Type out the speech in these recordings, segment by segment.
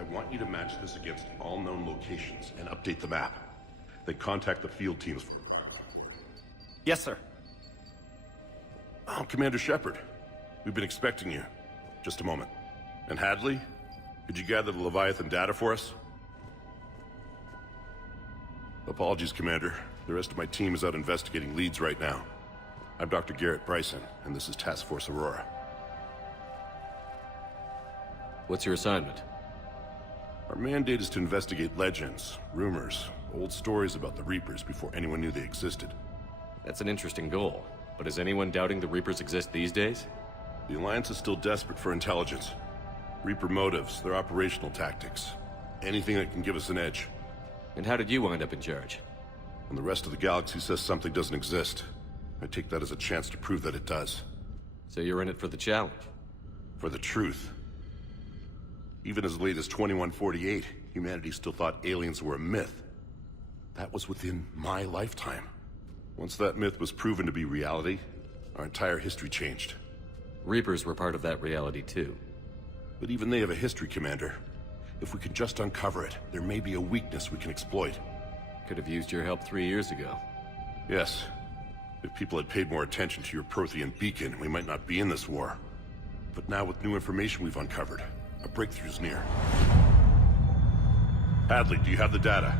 I want you to match this against all known locations and update the map. Then contact the field teams for Yes, sir. Oh, Commander Shepard. We've been expecting you. Just a moment. And Hadley? Could you gather the Leviathan data for us? Apologies, Commander. The rest of my team is out investigating leads right now. I'm Dr. Garrett Bryson, and this is Task Force Aurora. What's your assignment? Our mandate is to investigate legends, rumors, old stories about the Reapers before anyone knew they existed. That's an interesting goal. But is anyone doubting the Reapers exist these days? The Alliance is still desperate for intelligence. Reaper motives, their operational tactics. Anything that can give us an edge. And how did you wind up in charge? When the rest of the galaxy says something doesn't exist, I take that as a chance to prove that it does. So you're in it for the challenge? For the truth. Even as late as 2148, humanity still thought aliens were a myth. That was within my lifetime. Once that myth was proven to be reality, our entire history changed. Reapers were part of that reality too. But even they have a history, Commander. If we can just uncover it, there may be a weakness we can exploit. Could have used your help 3 years ago. Yes. If people had paid more attention to your Prothean beacon, we might not be in this war. But now with new information we've uncovered, a breakthrough's near. Hadley, do you have the data?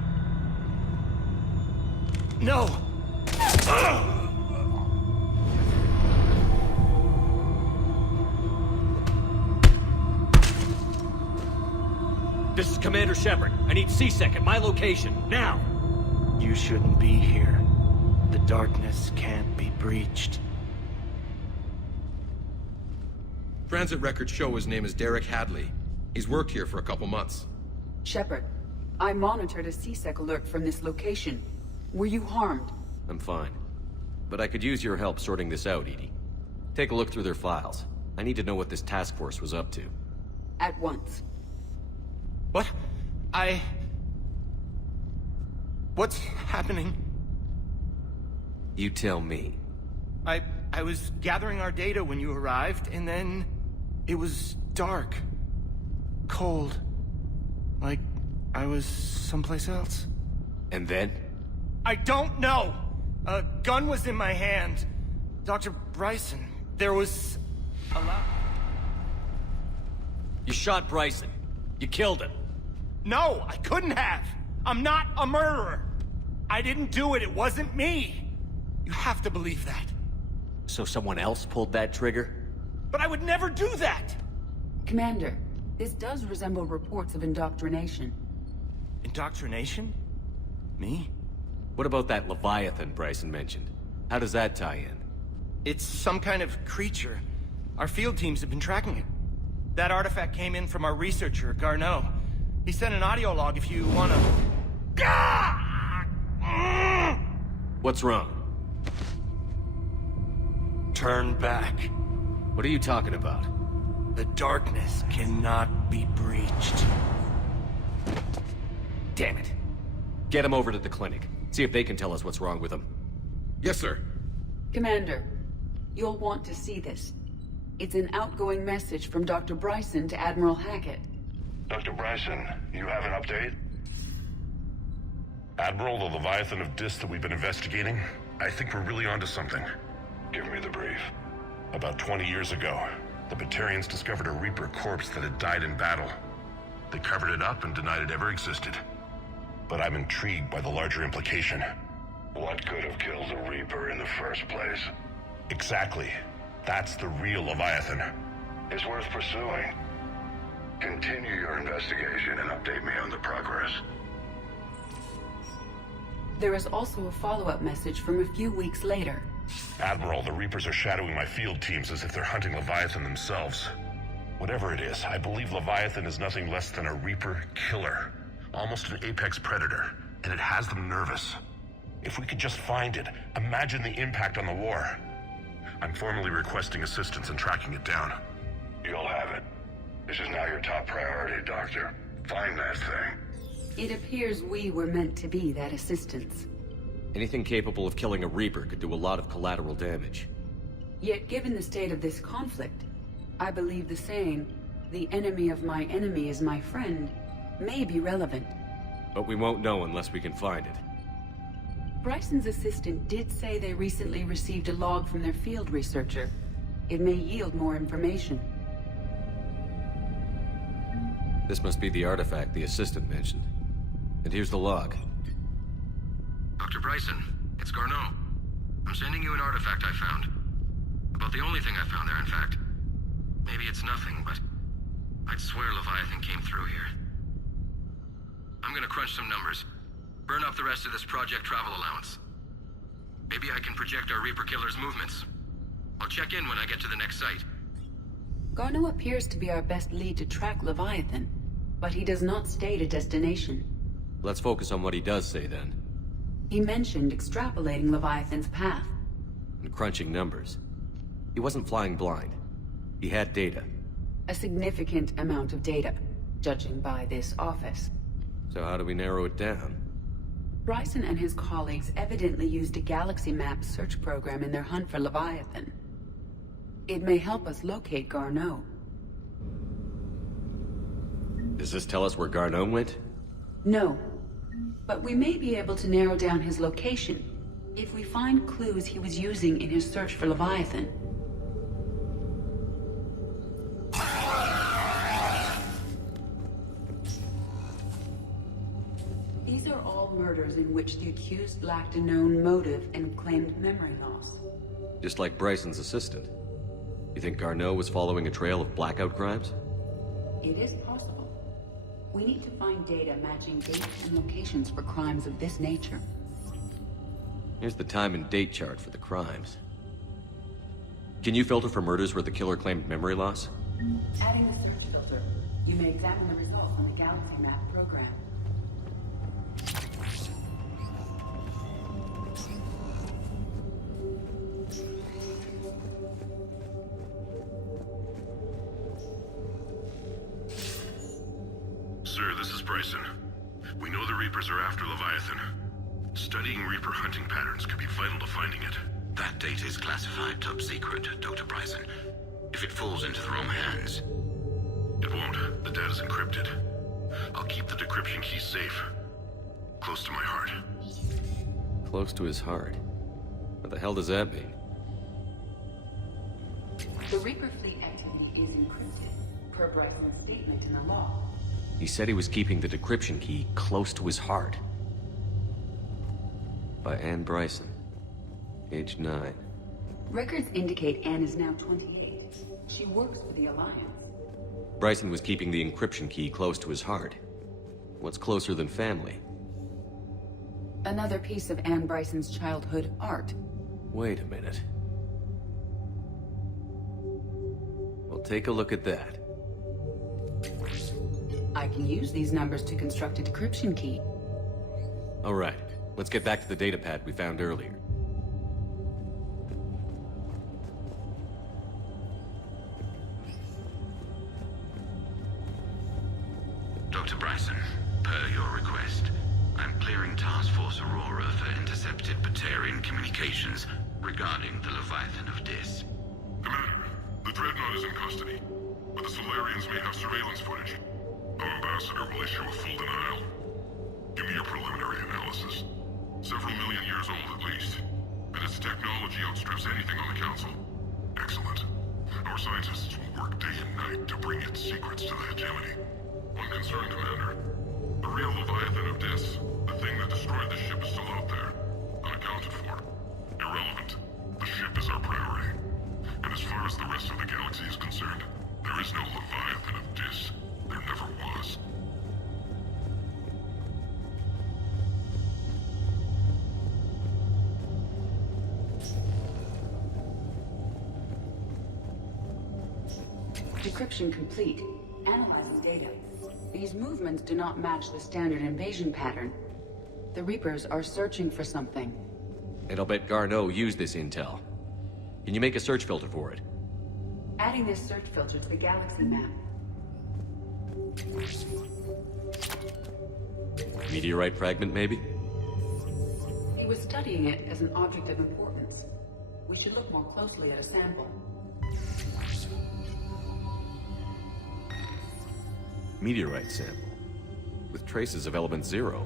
No! This is Commander Shepard. I need C-Sec at my location, now! You shouldn't be here. The darkness can't be breached. Transit records show his name is Derek Hadley. He's worked here for a couple months. Shepard, I monitored a C-Sec alert from this location. Were you harmed? I'm fine. But I could use your help sorting this out, Edie. Take a look through their files. I need to know what this task force was up to. At once. What? What's happening? You tell me. I was gathering our data when you arrived, and then... it was dark. Cold. Like I was someplace else. And then? I don't know! A gun was in my hand. Dr. Bryson, there was... a lot... You shot Bryson. You killed him. No, I couldn't have! I'm not a murderer! I didn't do it, it wasn't me! You have to believe that. So someone else pulled that trigger? But I would never do that! Commander, this does resemble reports of indoctrination. Indoctrination? Me? What about that Leviathan Bryson mentioned? How does that tie in? It's some kind of creature. Our field teams have been tracking it. That artifact came in from our researcher, Garneau. He sent an audio log if you wanna... What's wrong? Turn back. What are you talking about? The darkness cannot be breached. Damn it. Get him over to the clinic. See if they can tell us what's wrong with him. Yes, sir. Commander, you'll want to see this. It's an outgoing message from Dr. Bryson to Admiral Hackett. Dr. Bryson, you have an update? Admiral, the Leviathan of Dis that we've been investigating, I think we're really onto something. Give me the brief. About 20 years ago, the Batarians discovered a Reaper corpse that had died in battle. They covered it up and denied it ever existed. But I'm intrigued by the larger implication. What could have killed the Reaper in the first place? Exactly. That's the real Leviathan. It's worth pursuing. Continue your investigation and update me on the progress. There is also a follow-up message from a few weeks later. Admiral, the Reapers are shadowing my field teams as if they're hunting Leviathan themselves. Whatever it is, I believe Leviathan is nothing less than a Reaper killer. Almost an apex predator, and it has them nervous. If we could just find it, imagine the impact on the war. I'm formally requesting assistance in tracking it down. You'll have it. This is now your top priority, Doctor. Find that thing. It appears we were meant to be that assistance. Anything capable of killing a Reaper could do a lot of collateral damage. Yet given the state of this conflict, I believe the saying, "The enemy of my enemy is my friend," may be relevant. But we won't know unless we can find it. Bryson's assistant did say they recently received a log from their field researcher. It may yield more information. This must be the artifact the assistant mentioned. And here's the log. Dr. Bryson, it's Garneau. I'm sending you an artifact I found. About the only thing I found there, in fact. Maybe it's nothing, but I'd swear Leviathan came through here. I'm gonna crunch some numbers. Burn up the rest of this project travel allowance. Maybe I can project our Reaper Killer's movements. I'll check in when I get to the next site. Garneau appears to be our best lead to track Leviathan, but he does not state a destination. Let's focus on what he does say then. He mentioned extrapolating Leviathan's path. And crunching numbers. He wasn't flying blind. He had data. A significant amount of data, judging by this office. So how do we narrow it down? Bryson and his colleagues evidently used a galaxy map search program in their hunt for Leviathan. It may help us locate Garneau. Does this tell us where Garneau went? No, but we may be able to narrow down his location if we find clues he was using in his search for Leviathan. These are all murders in which the accused lacked a known motive and claimed memory loss. Just like Bryson's assistant. You think Garneau was following a trail of blackout crimes? It is possible. We need to find data matching dates and locations for crimes of this nature. Here's the time and date chart for the crimes. Can you filter for murders where the killer claimed memory loss? Adding the search filter, you may examine the results on the galaxy map program. Sir, this is Bryson. We know the Reapers are after Leviathan. Studying Reaper hunting patterns could be vital to finding it. That data is classified top secret, Dr. Bryson. If it falls into the wrong hands... It won't. The data's encrypted. I'll keep the decryption key safe. Close to my heart. Close to his heart. What the hell does that mean? The Reaper fleet activity is encrypted, per Bryson's statement in the law. He said he was keeping the decryption key close to his heart. By Anne Bryson. Age 9. Records indicate Anne is now 28. She works for the Alliance. Bryson was keeping the encryption key close to his heart. What's closer than family? Another piece of Anne Bryson's childhood art. Wait a minute. Well, take a look at that. I can use these numbers to construct a decryption key. All right, let's get back to the data pad we found earlier. Dr. Bryson, per your request, I'm clearing Task Force Aurora for intercepted Batarian communications regarding the Leviathan of Dis. Commander, the Dreadnought is in custody, but the Solarians may have surveillance footage. Our ambassador will issue a full denial. Give me your preliminary analysis. Several million years old at least, and its technology outstrips anything on the Council. Excellent. Our scientists will work day and night to bring its secrets to the hegemony. One concern, Commander. The real Leviathan of Dis, the thing that destroyed the ship, is still out there. Unaccounted for. Irrelevant. The ship is our priority. And as far as the rest of the galaxy is concerned, there is no Leviathan of Dis. There never was. Decryption complete. Analyzes data. These movements do not match the standard invasion pattern. The Reapers are searching for something. And I'll bet Garneau used this intel. Can you make a search filter for it? Adding this search filter to the galaxy map. Meteorite fragment, maybe? He was studying it as an object of importance. We should look more closely at a sample. Meteorite sample. traces of Element Zero.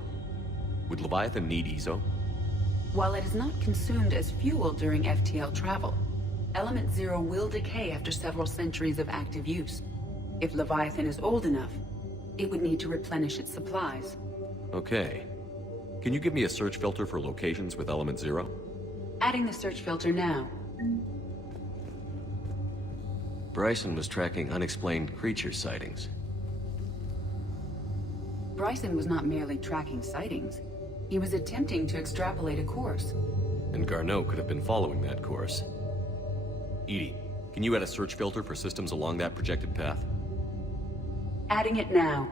Would Leviathan need ESO? While it is not consumed as fuel during FTL travel, Element Zero will decay after several centuries of active use. If Leviathan is old enough, it would need to replenish its supplies. Okay. Can you give me a search filter for locations with Element Zero? Adding the search filter now. Bryson was tracking unexplained creature sightings. Bryson was not merely tracking sightings. He was attempting to extrapolate a course. And Garneau could have been following that course. EDI, can you add a search filter for systems along that projected path? Adding it now.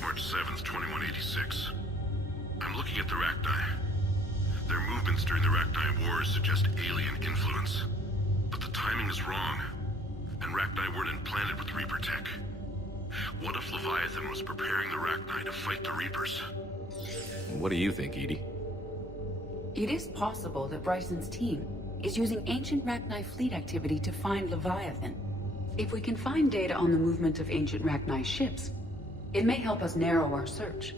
March 7th, 2186. I'm looking at the Rachni. Their movements during the Rachni Wars suggest alien influence. But the timing is wrong. And Rachni weren't implanted with Reaper tech. What if Leviathan was preparing the Rachni to fight the Reapers? What do you think, EDI? It is possible that Bryson's team is using ancient Rachni fleet activity to find Leviathan. If we can find data on the movement of ancient Rachni ships, it may help us narrow our search.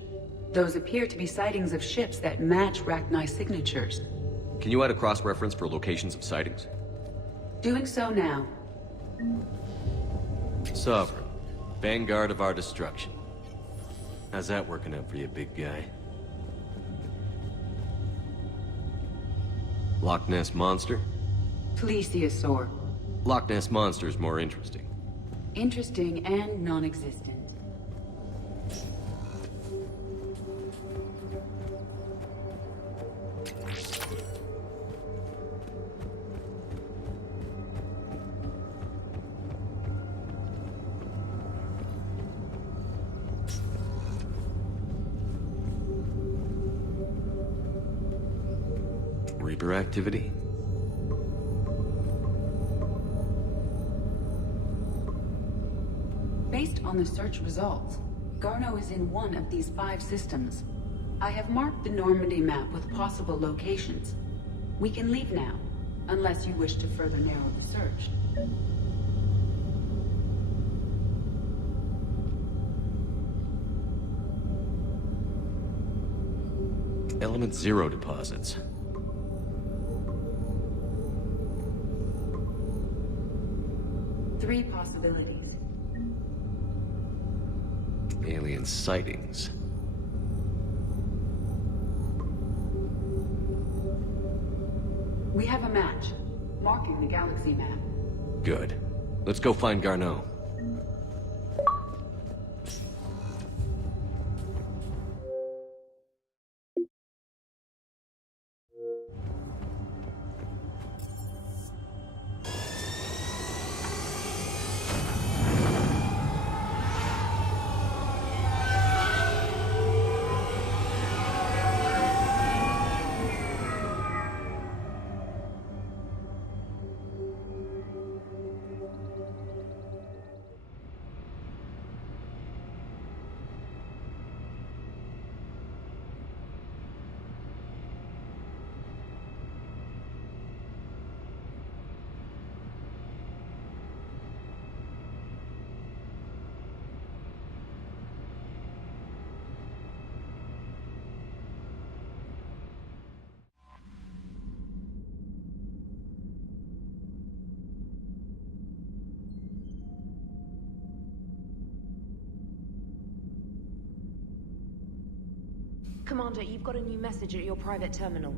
Those appear to be sightings of ships that match Rachni signatures. Can you add a cross-reference for locations of sightings? Doing so now. Sovereign, vanguard of our destruction. How's that working out for you, big guy? Loch Ness Monster? Plesiosaur. Loch Ness Monster's more interesting. Interesting and non-existent. Reaper activity? Based on the search results, Garneau is in one of these 5 systems. I have marked the Normandy map with possible locations. We can leave now, unless you wish to further narrow the search. Element Zero deposits. Three possibilities. Alien sightings. We have a match, marking the galaxy map. Good. Let's go find Garneau. Commander, you've got a new message at your private terminal.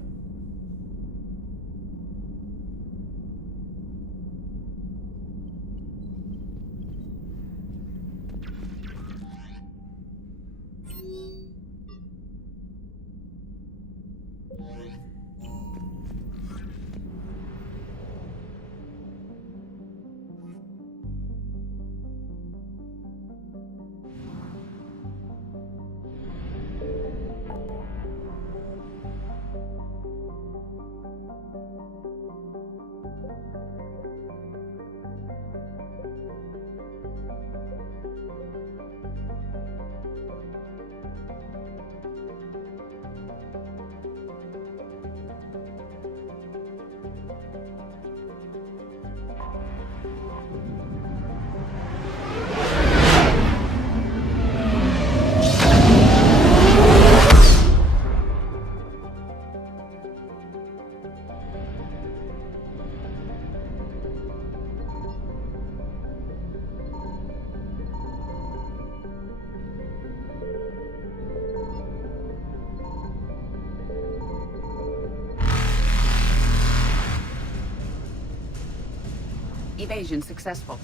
Evasion successful.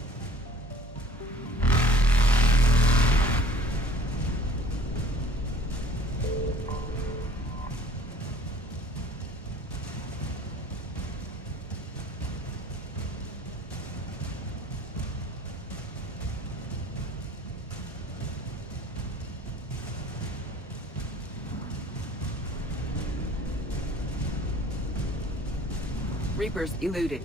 Reapers eluded.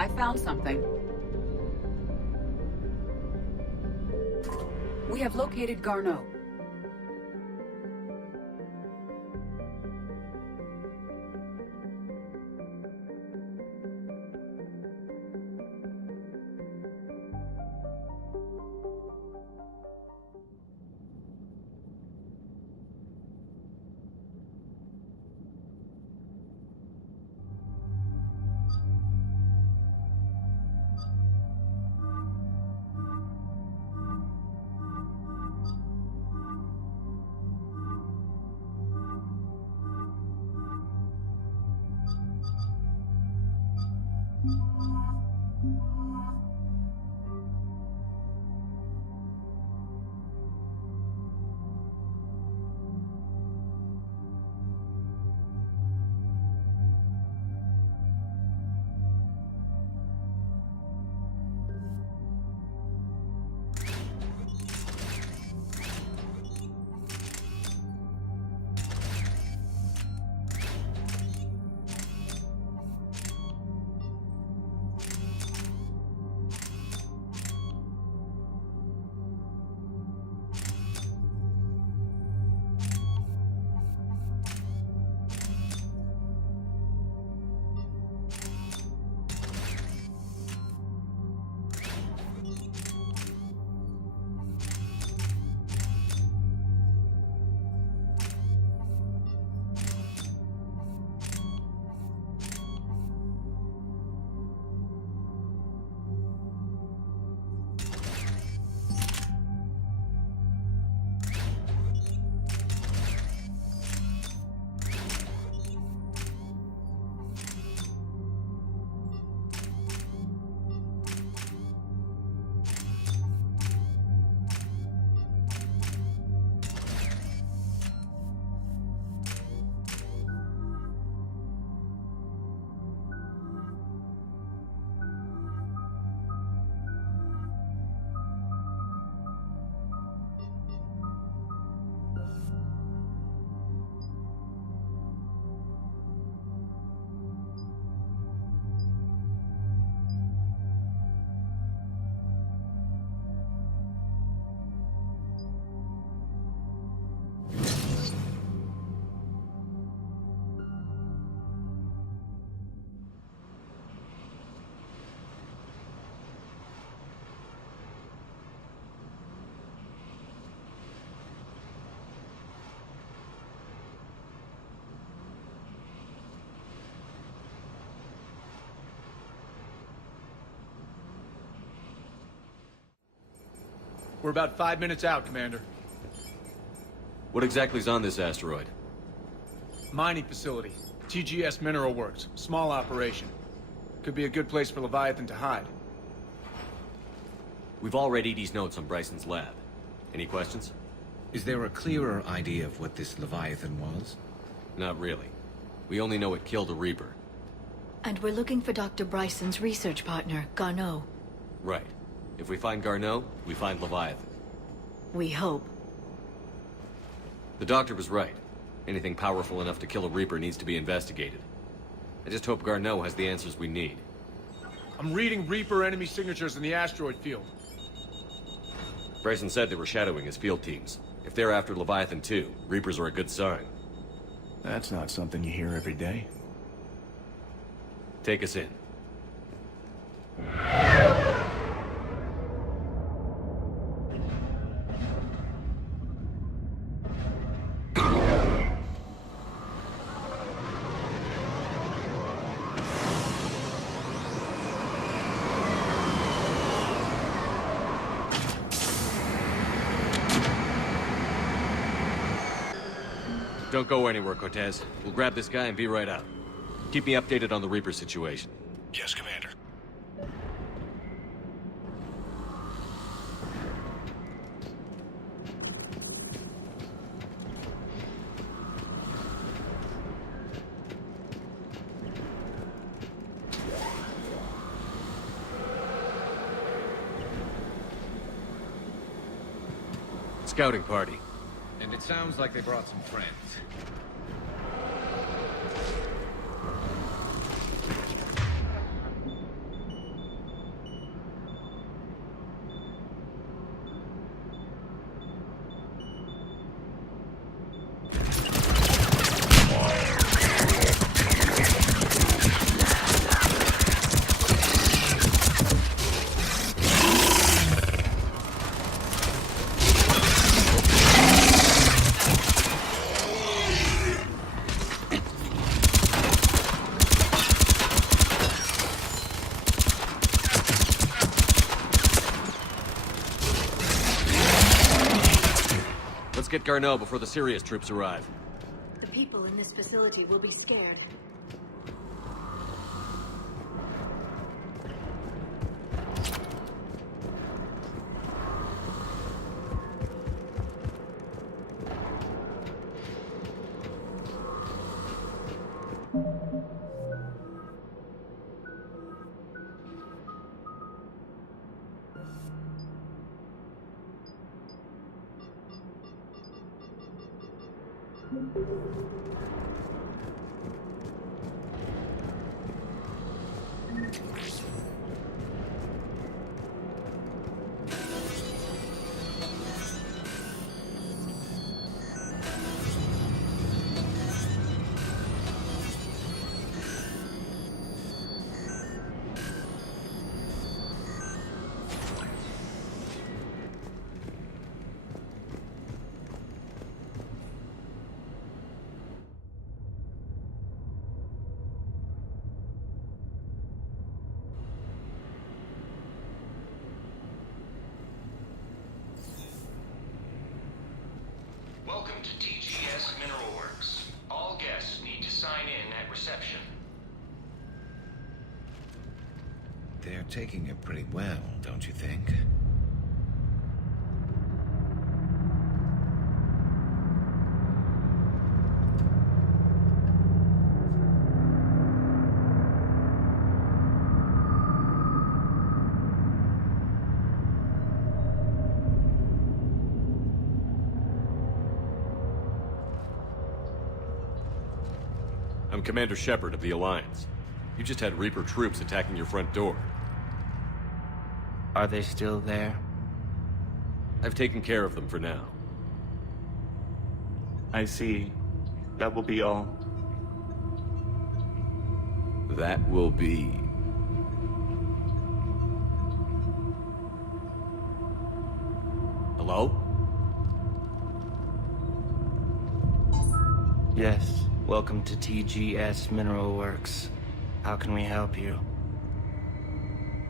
I found something. We have located Garneau. We're about 5 minutes out, Commander. What exactly is on this asteroid? Mining facility. TGS Mineral Works. Small operation. Could be a good place for Leviathan to hide. We've all read Edie's notes on Bryson's lab. Any questions? Is there a clearer idea of what this Leviathan was? Not really. We only know it killed a Reaper. And we're looking for Dr. Bryson's research partner, Garneau. Right. If we find Garneau, we find Leviathan. We hope. The doctor was right. Anything powerful enough to kill a Reaper needs to be investigated. I just hope Garneau has the answers we need. I'm reading Reaper enemy signatures in the asteroid field. Bryson said they were shadowing his field teams. If they're after Leviathan too, Reapers are a good sign. That's not something you hear every day. Take us in. Don't go anywhere, Cortez. We'll grab this guy and be right out. Keep me updated on the Reaper situation. Yes, Commander. Scouting party. And it sounds like they brought some friends. Let's get Garneau before the Sirius troops arrive. The people in this facility will be scared. Welcome to TGS Mineral Works. All guests need to sign in at reception. They're taking it pretty well, don't you think? I'm Commander Shepard of the Alliance. You just had Reaper troops attacking your front door. Are they still there? I've taken care of them for now. I see. That will be all. That will be... Hello? Yes. Welcome to TGS Mineral Works. How can we help you?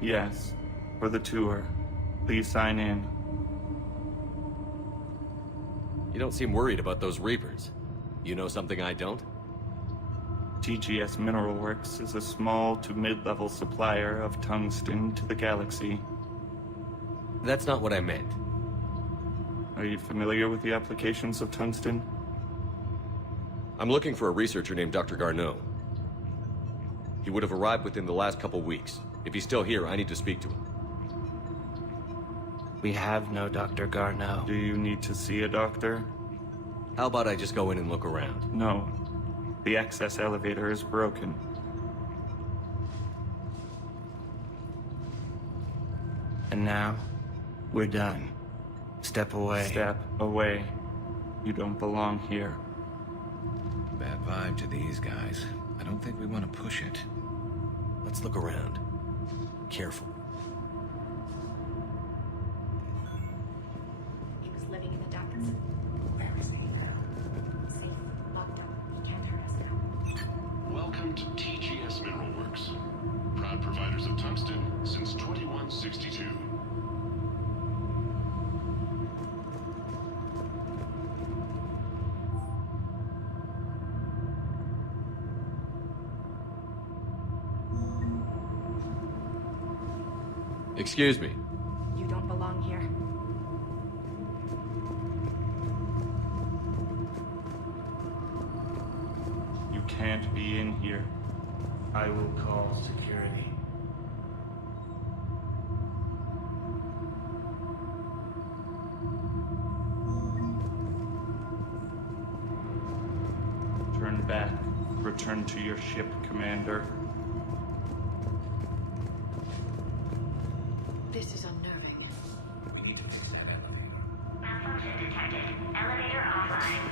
Yes. For the tour. Please sign in. You don't seem worried about those Reapers. You know something I don't? TGS Mineral Works is a small to mid-level supplier of tungsten to the galaxy. That's not what I meant. Are you familiar with the applications of tungsten? I'm looking for a researcher named Dr. Garneau. He would have arrived within the last couple weeks. If he's still here, I need to speak to him. We have no Dr. Garneau. Do you need to see a doctor? How about I just go in and look around? No. The access elevator is broken. And now, we're done. Step away. Step away. You don't belong here. Bad vibe to these guys. I don't think we want to push it. Let's look around. Careful. He was living in the ducts. Where is he? Safe, locked up. He can't hurt us now. Welcome to TGS Mineral Works. Proud providers of tungsten since 2162. Excuse me. You don't belong here. You can't be in here. I will call security. Turn back. Return to your ship, Commander. This is unnerving. We need to fix that elevator. Malfunction detected. Elevator offline.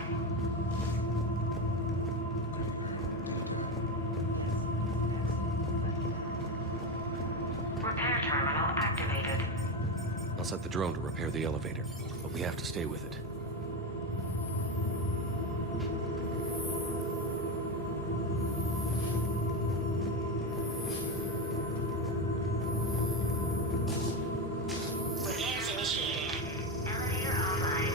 Repair terminal activated. I'll set the drone to repair the elevator, but we have to stay with it. Repairs initiated. Elevator offline.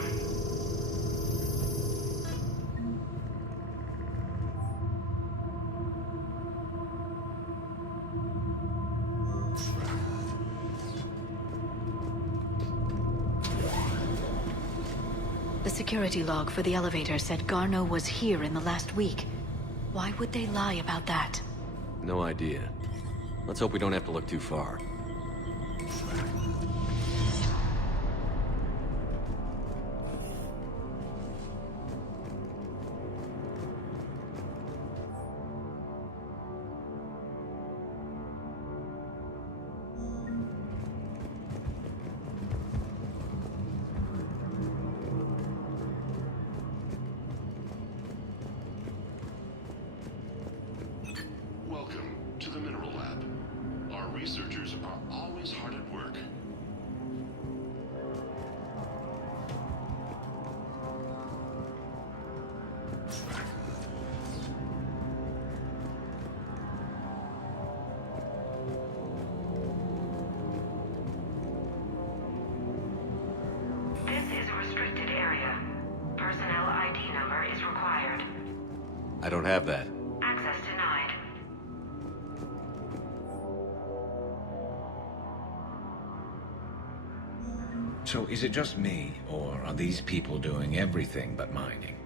The security log for the elevator said Garno was here in the last week. Why would they lie about that? No idea. Let's hope we don't have to look too far. Welcome to the Mineral Lab. Our researchers are always hard at work. This is a restricted area. Personnel ID number is required. I don't have that. Access denied. So is it just me, or are these people doing everything but mining?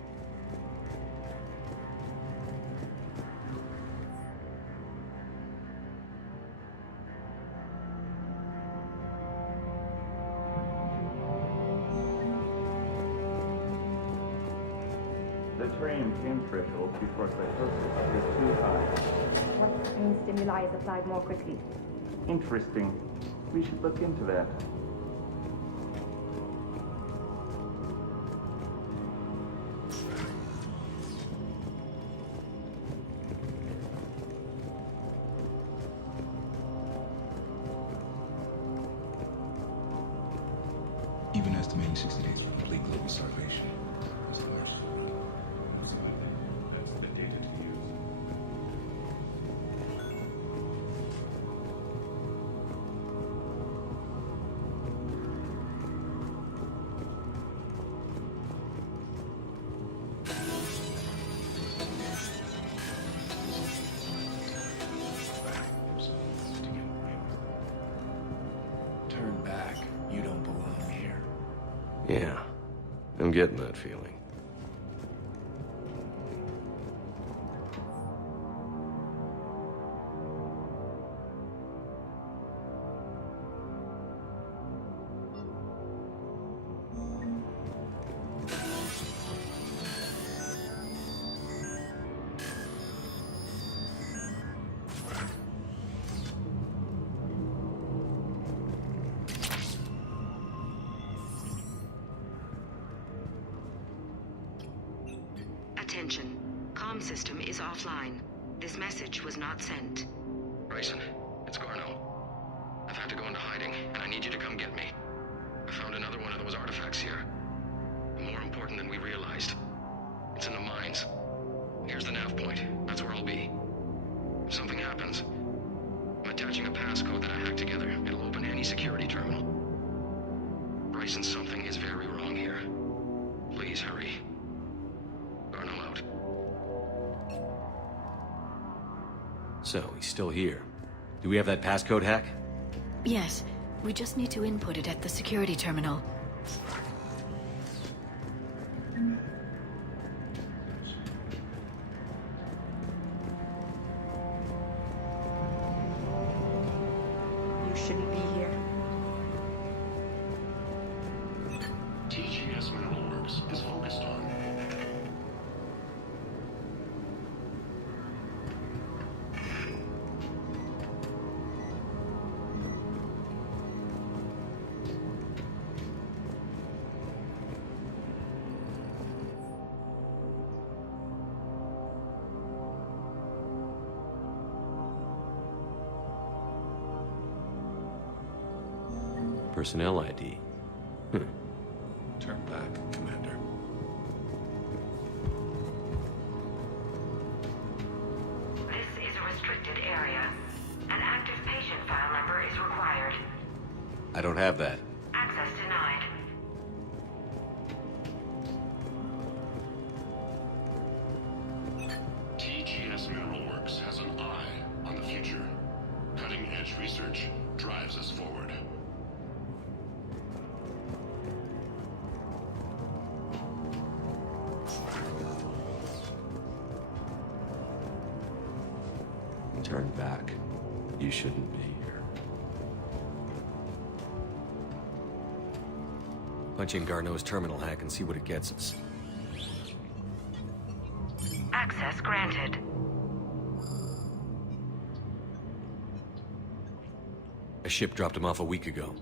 The Tritium pain threshold before psychosis is too high. What stimuli is applied more quickly? Interesting. We should look into that. Even estimating 60 days for complete global starvation. That's the worst. That's the data to use. Turn back. You don't belong here. Yeah, I'm getting that feeling. Attention. Comm system is offline. This message was not sent. Bryson, it's Garno. I've had to go into hiding, and I need you to come get me. I found another one of those artifacts here. More important than we realized. It's in the mines. Here's the nav point. That's where I'll be. If something happens, I'm attaching a passcode that I hacked together. It'll open any security terminal. Bryson, something is very wrong here. Please hurry. Garno out. So, he's still here. Do we have that passcode hack? Yes. We just need to input it at the security terminal. You shouldn't be here. TGS Mineral Works is focused on. Personnel ID. Turn back, Commander. This is a restricted area. An active patient file number is required. I don't have that. Access denied. TGS Mineral Works has an eye on the future. Cutting-edge research drives us forward. Turn back. You shouldn't be here. Punch in Garneau's terminal hack and see what it gets us. Access granted. A ship dropped him off a week ago.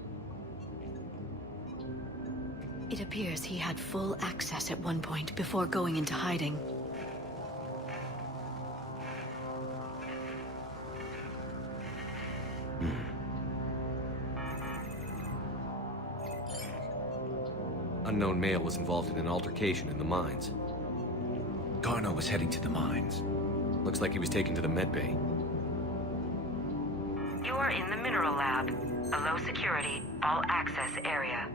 It appears he had full access at one point before going into hiding. Unknown male was involved in an altercation in the mines. Garneau was heading to the mines. Looks like he was taken to the medbay. You are in the mineral lab, a low security, all access area.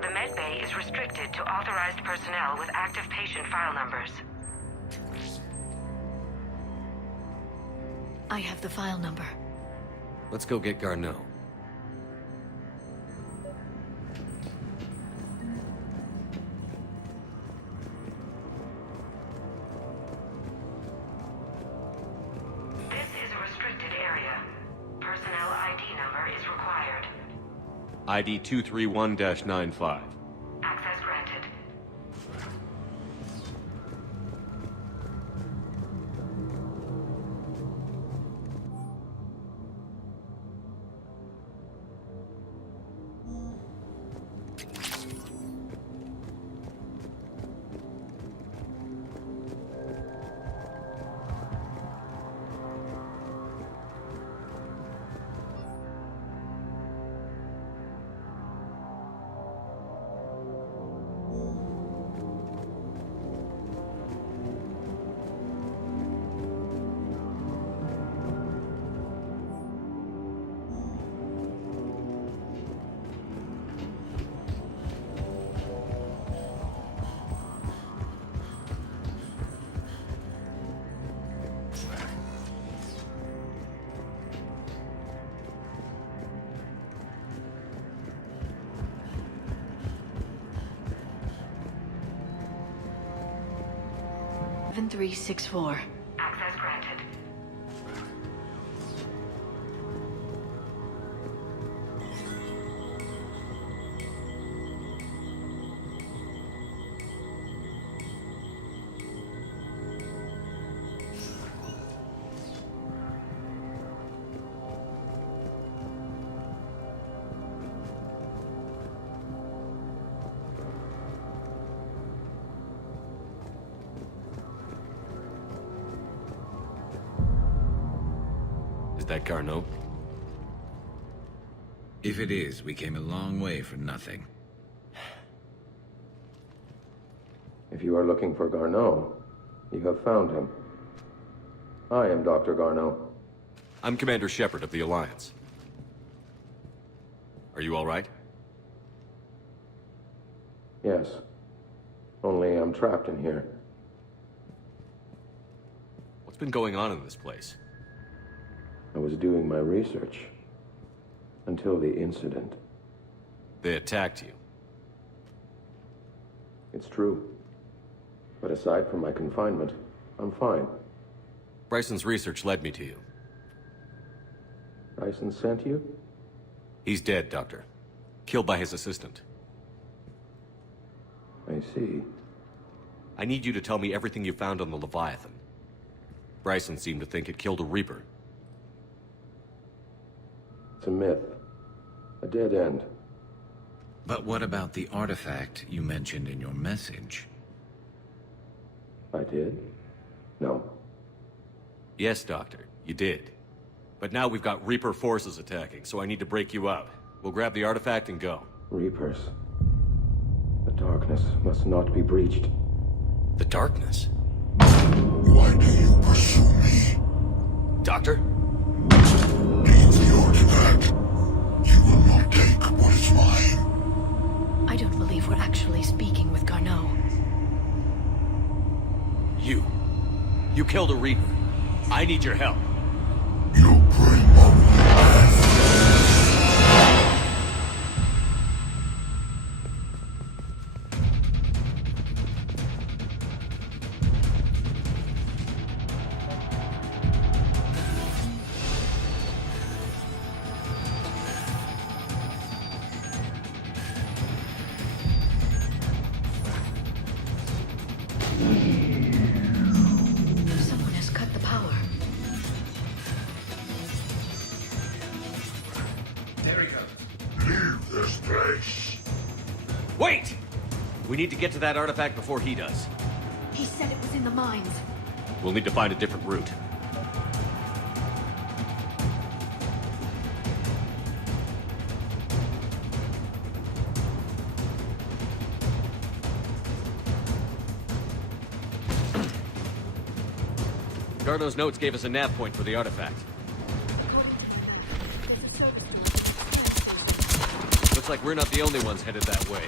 The medbay is restricted to authorized personnel with active patient file numbers. I have the file number. Let's go get Garneau. This is a restricted area. Personnel ID number is required. ID 231-95. Access granted. Seven 364. Access granted. Is that Garneau? If it is, we came a long way for nothing. If you are looking for Garneau, you have found him. I am Dr. Garneau. I'm Commander Shepard of the Alliance. Are you all right? Yes. Only I'm trapped in here. What's been going on in this place? I was doing my research. Until the incident. They attacked you. It's true. But aside from my confinement, I'm fine. Bryson's research led me to you. Bryson sent you? He's dead, Doctor. Killed by his assistant. I see. I need you to tell me everything you found on the Leviathan. Bryson seemed to think it killed a Reaper. It's a myth. A dead end. But what about the artifact you mentioned in your message? I did? No. Yes, Doctor, you did. But now we've got Reaper forces attacking, so I need to break you out. We'll grab the artifact and go. Reapers. The darkness must not be breached. The darkness? Why do you pursue me? Doctor? Leave the artifact. You will not take what is mine. I don't believe we're actually speaking with Garneau. You killed a Reaper. I need your help. You bring only death. Someone has cut the power. Leave this place. Wait! We need to get to that artifact before he does. He said it was in the mines. We'll need to find a different route. Garneau's notes gave us a nav point for the artifact. Looks like we're not the only ones headed that way.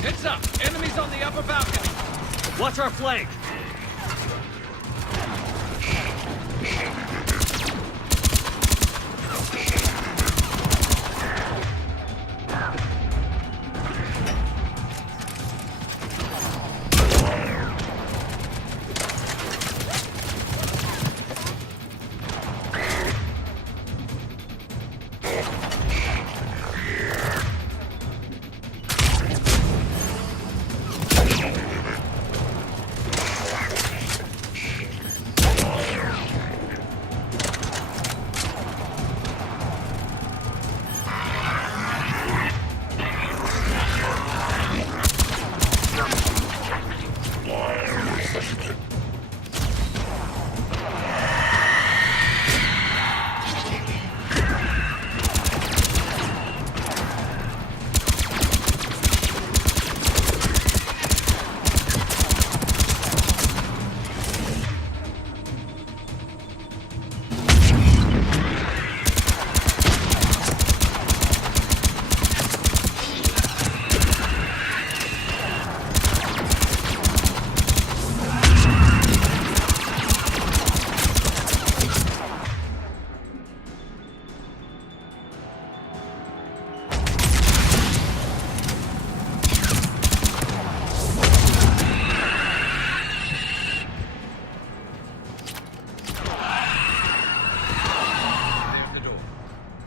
Heads up! Enemies on the upper balcony! Watch our flank!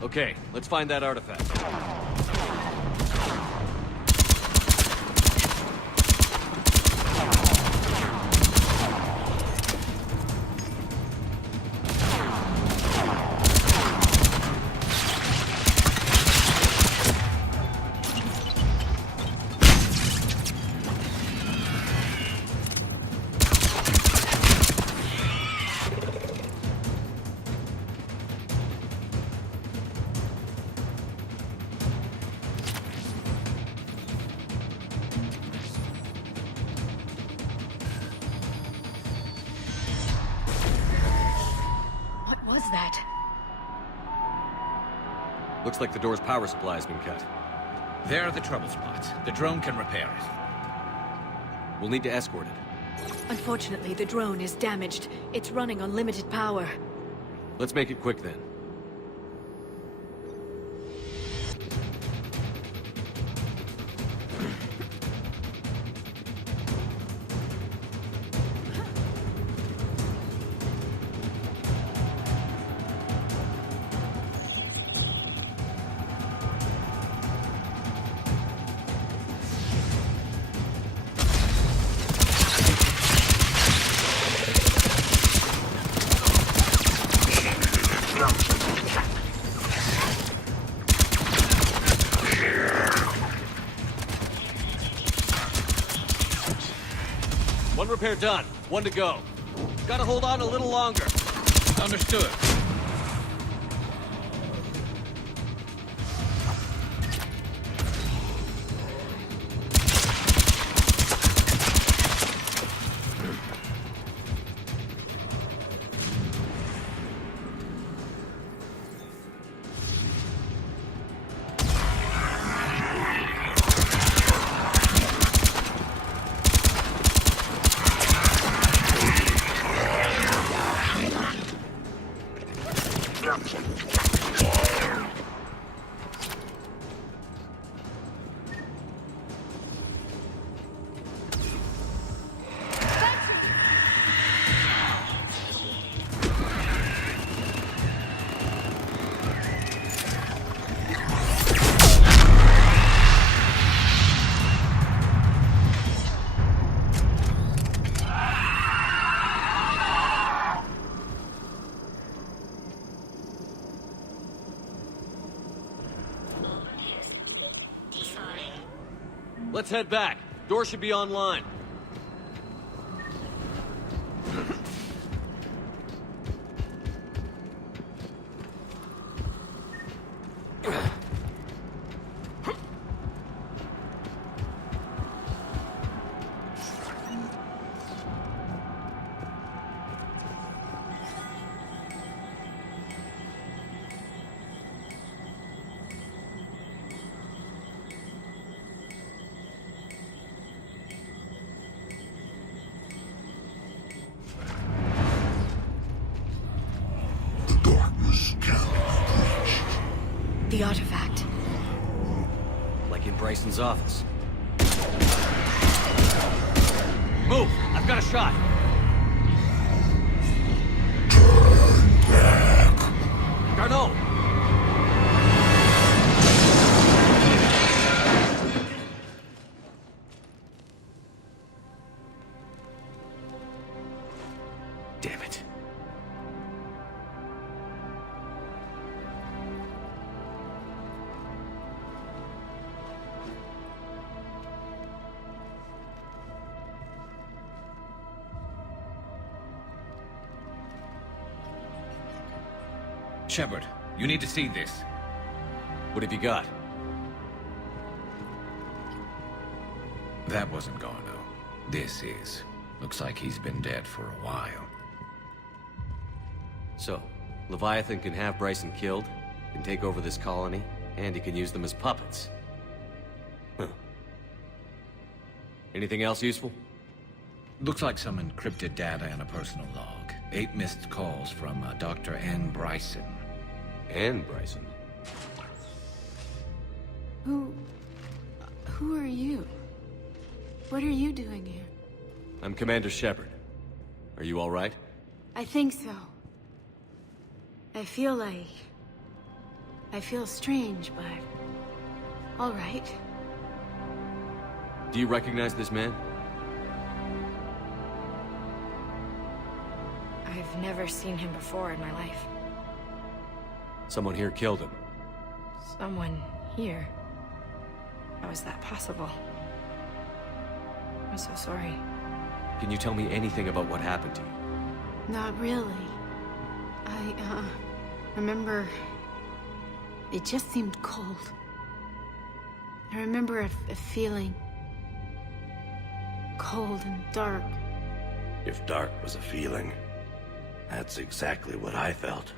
Okay, let's find that artifact. What was that? Looks like the door's power supply has been cut. There are the trouble spots. The drone can repair it. We'll need to escort it. Unfortunately, the drone is damaged. It's running on limited power. Let's make it quick then. One repair done. One to go. Gotta hold on a little longer. Understood. Let's head back. Door should be online. The artifact. Like in Bryson's office. Move! I've got a shot! Garneau! Damn it. Shepard, you need to see this. What have you got? That wasn't Garneau. This is. Looks like he's been dead for a while. So, Leviathan can have Bryson killed, can take over this colony, and he can use them as puppets. Huh. Anything else useful? Looks like some encrypted data and a personal log. 8 missed calls from Dr. Ann Bryson. Ann Bryson? Who are you? What are you doing here? I'm Commander Shepard. Are you all right? I think so. I feel like I feel strange, but... all right. Do you recognize this man? I've never seen him before in my life. Someone here killed him. Someone here. How is that possible? I'm so sorry. Can you tell me anything about what happened to you? Not really. I remember... it just seemed cold. I remember a feeling... cold and dark. If dark was a feeling, that's exactly what I felt.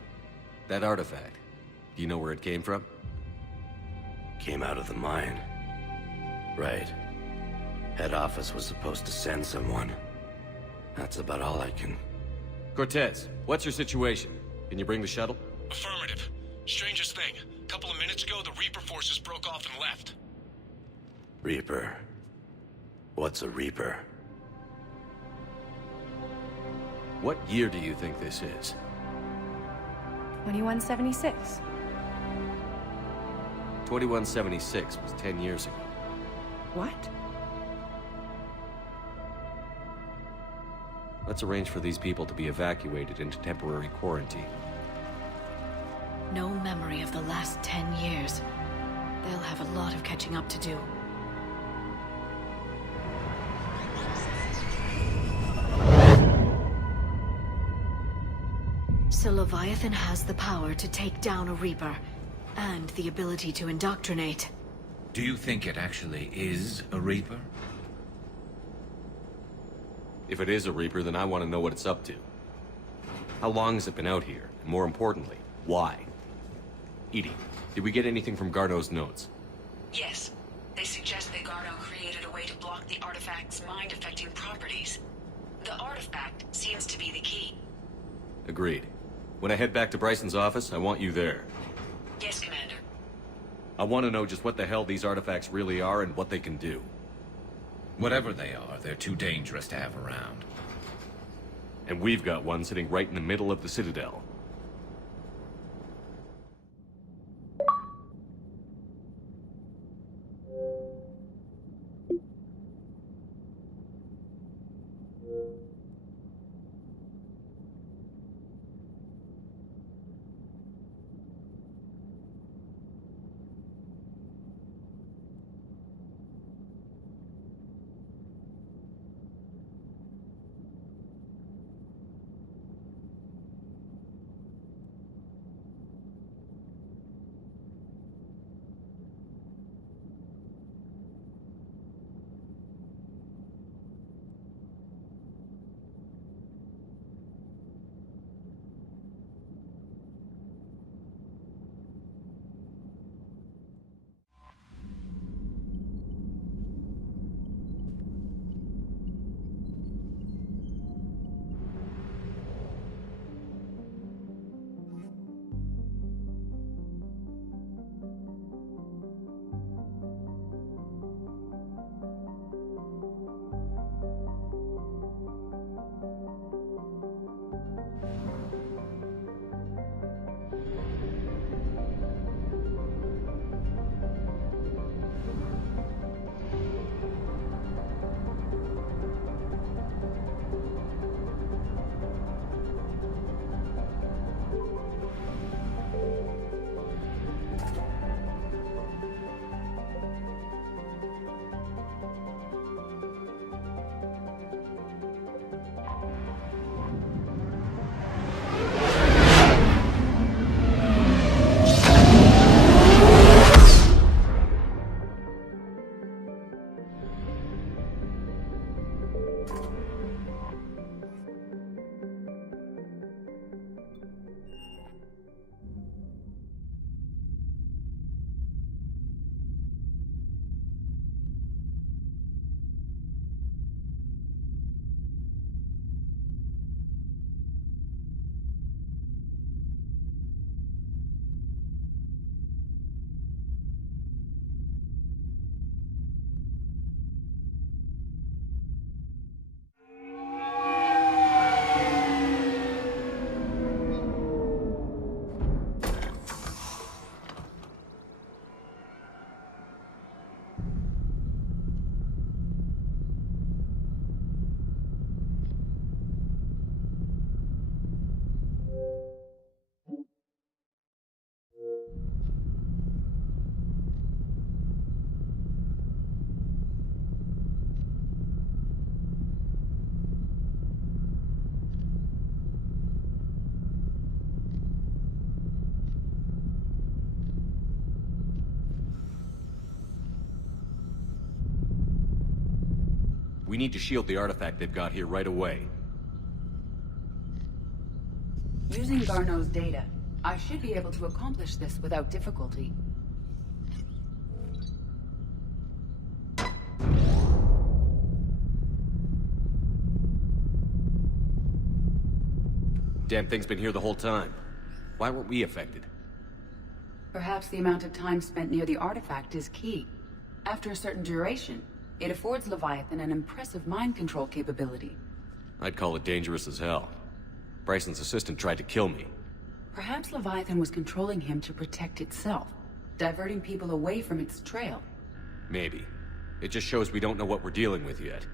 That artifact, do you know where it came from? Came out of the mine. Right. Head office was supposed to send someone. That's about all I can... Cortez, what's your situation? Can you bring the shuttle? Affirmative. Strangest thing. A couple of minutes ago, the Reaper forces broke off and left. Reaper. What's a Reaper? What year do you think this is? 2176. 2176 was 10 years ago. What? Let's arrange for these people to be evacuated into temporary quarantine. No memory of the last 10 years. They'll have a lot of catching up to do. So Leviathan has the power to take down a Reaper, and the ability to indoctrinate. Do you think it actually is a Reaper? If it is a Reaper, then I want to know what it's up to. How long has it been out here? And more importantly, why? Edie, did we get anything from Garneau's notes? Yes. They suggest that Garneau created a way to block the artifact's mind-affecting properties. The artifact seems to be the key. Agreed. When I head back to Bryson's office, I want you there. Yes, Commander. I want to know just what the hell these artifacts really are and what they can do. Whatever they are, they're too dangerous to have around. And we've got one sitting right in the middle of the Citadel. We need to shield the artifact they've got here right away. Using Garneau's data, I should be able to accomplish this without difficulty. Damn thing's been here the whole time. Why weren't we affected? Perhaps the amount of time spent near the artifact is key. After a certain duration, it affords Leviathan an impressive mind control capability. I'd call it dangerous as hell. Bryson's assistant tried to kill me. Perhaps Leviathan was controlling him to protect itself, diverting people away from its trail. Maybe. It just shows we don't know what we're dealing with yet.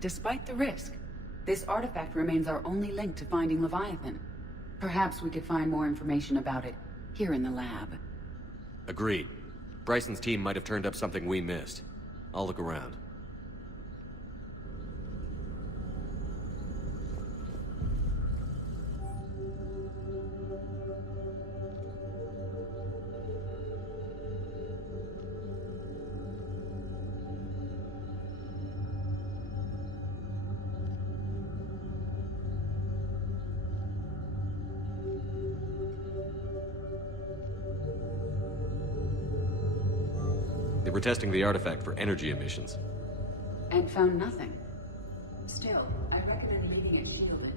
Despite the risk, this artifact remains our only link to finding Leviathan. Perhaps we could find more information about it here in the lab. Agreed. Bryson's team might have turned up something we missed. I'll look around. They were testing the artifact for energy emissions. And found nothing. Still, I'd recommend leaving it shielded.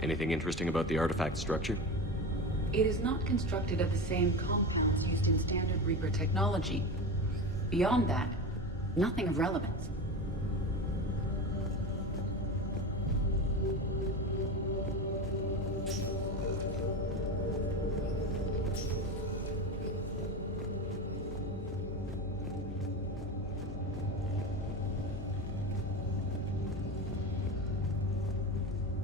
Anything interesting about the artifact structure? It is not constructed of the same compounds used in standard Reaper technology. Beyond that, nothing of relevance.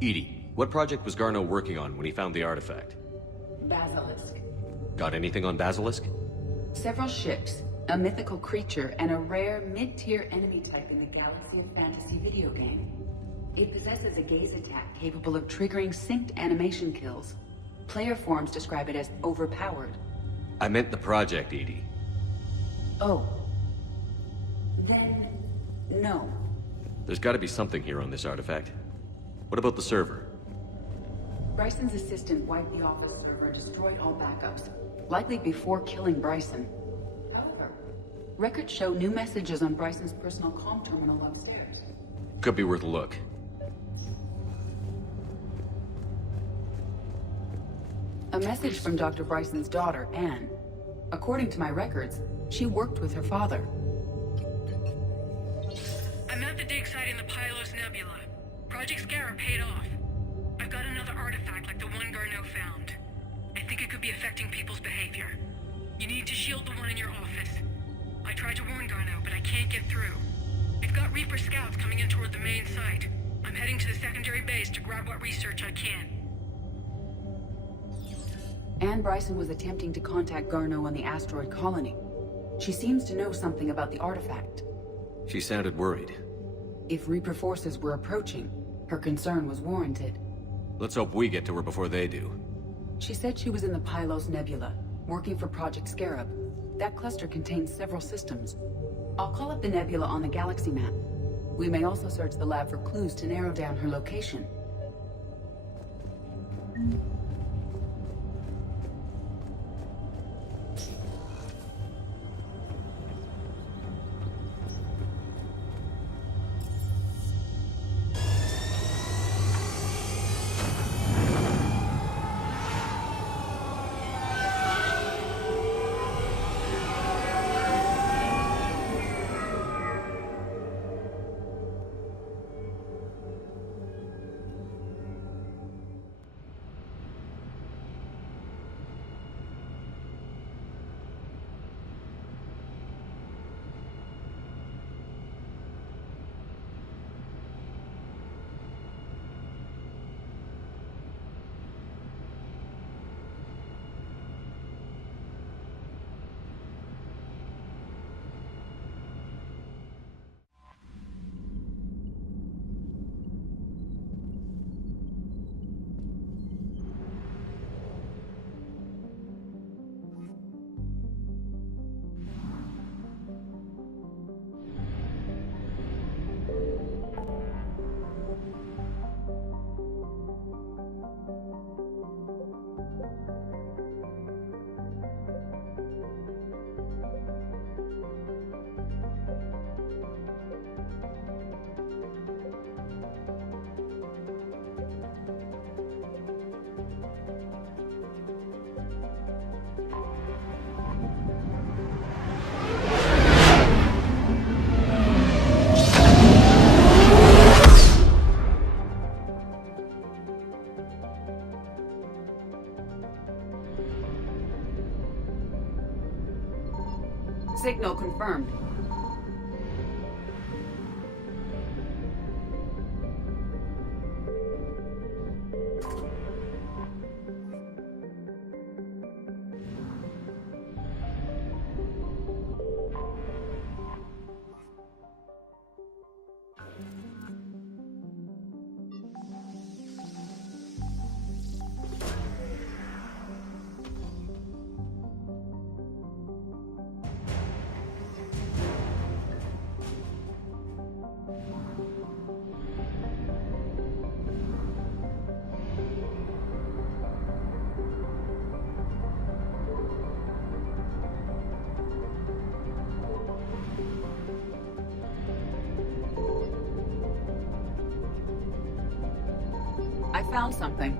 Edie, what project was Garneau working on when he found the artifact? Basilisk. Got anything on Basilisk? Several ships, a mythical creature, and a rare mid-tier enemy type in the Galaxy of Fantasy video game. It possesses a gaze attack capable of triggering synced animation kills. Player forums describe it as overpowered. I meant the project, Edie. Oh. Then, no. There's gotta be something here on this artifact. What about the server? Bryson's assistant wiped the office server and destroyed all backups, likely before killing Bryson. However, records show new messages on Bryson's personal comm terminal upstairs. Could be worth a look. A message from Dr. Bryson's daughter, Anne. According to my records, she worked with her father. I'm at the dig site in the Pylos Nebula. Project Scarab paid off. I've got another artifact like the one Garneau found. I think it could be affecting people's behavior. You need to shield the one in your office. I tried to warn Garneau, but I can't get through. We've got Reaper scouts coming in toward the main site. I'm heading to the secondary base to grab what research I can. Anne Bryson was attempting to contact Garneau on the asteroid colony. She seems to know something about the artifact. She sounded worried. If Reaper forces were approaching, her concern was warranted. Let's hope we get to her before they do. She said she was in the Pylos Nebula, working for Project Scarab. That cluster contains several systems. I'll call up the nebula on the galaxy map. We may also search the lab for clues to narrow down her location. Signal confirmed. I found something.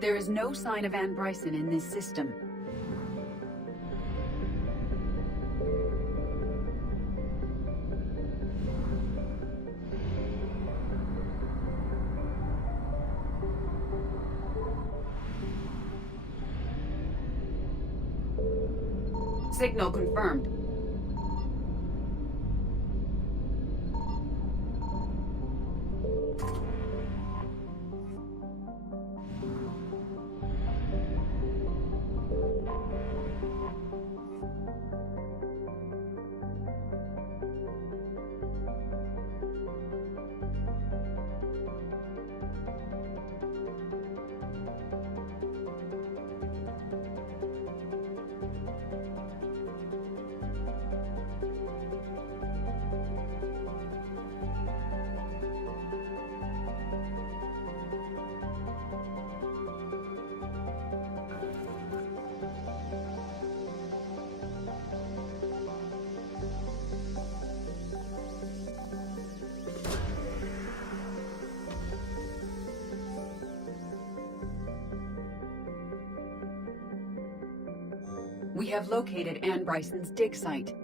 There is no sign of Ann Bryson in this system. Signal confirmed. We have located Ann Bryson's dig site.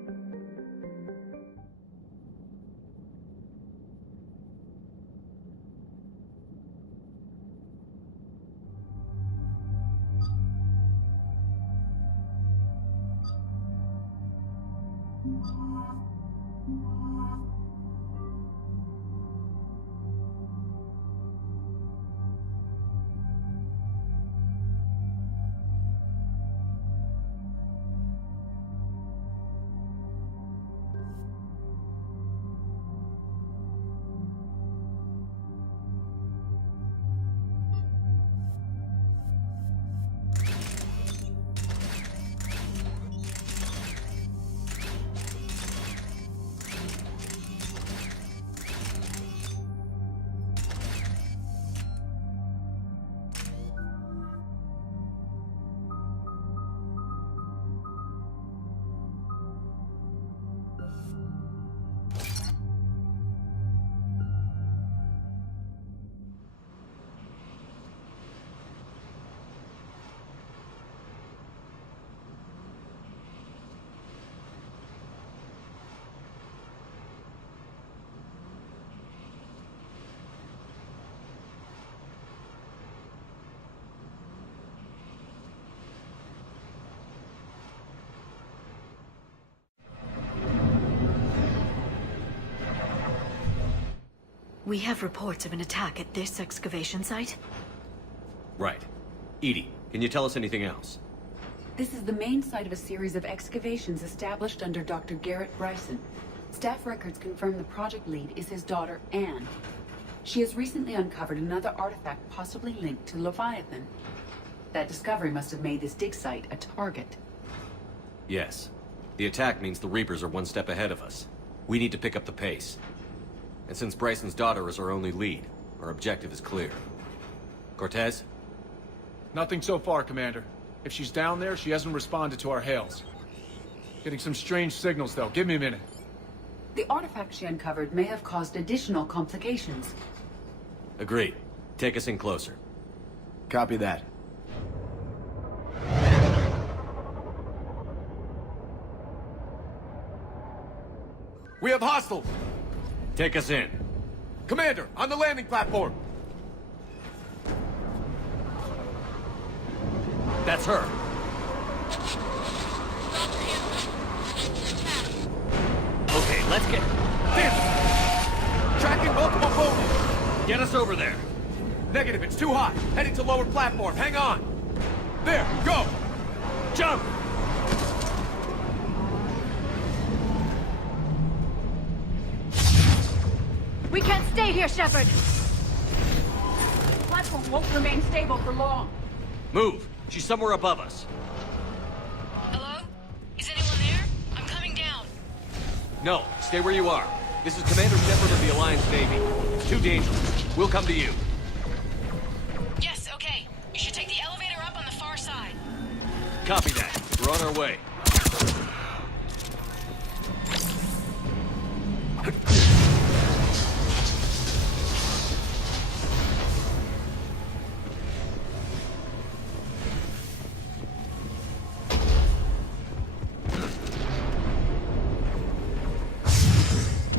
We have reports of an attack at this excavation site? Right. Edie, can you tell us anything else? This is the main site of a series of excavations established under Dr. Garrett Bryson. Staff records confirm the project lead is his daughter, Anne. She has recently uncovered another artifact possibly linked to Leviathan. That discovery must have made this dig site a target. Yes. The attack means the Reapers are one step ahead of us. We need to pick up the pace. And since Bryson's daughter is our only lead, our objective is clear. Cortez? Nothing so far, Commander. If she's down there, she hasn't responded to our hails. Getting some strange signals, though. Give me a minute. The artifact she uncovered may have caused additional complications. Agreed. Take us in closer. Copy that. We have hostiles! Take us in. Commander, on the landing platform! That's her. Okay, let's get... Tracking multiple bogies! Get us over there. Negative, it's too hot. Heading to lower platform. Hang on. There, go! Jump! We can't stay here, Shepard! The platform won't remain stable for long. Move! She's somewhere above us. Hello? Is anyone there? I'm coming down. No, stay where you are. This is Commander Shepard of the Alliance Navy. It's too dangerous. We'll come to you. Yes, okay. You should take the elevator up on the far side. Copy that. We're on our way.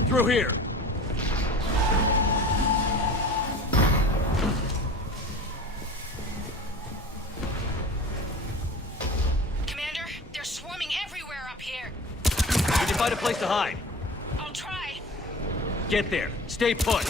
Through here. Commander, they're swarming everywhere up here. Can you find a place to hide? I'll try. Get there. Stay put.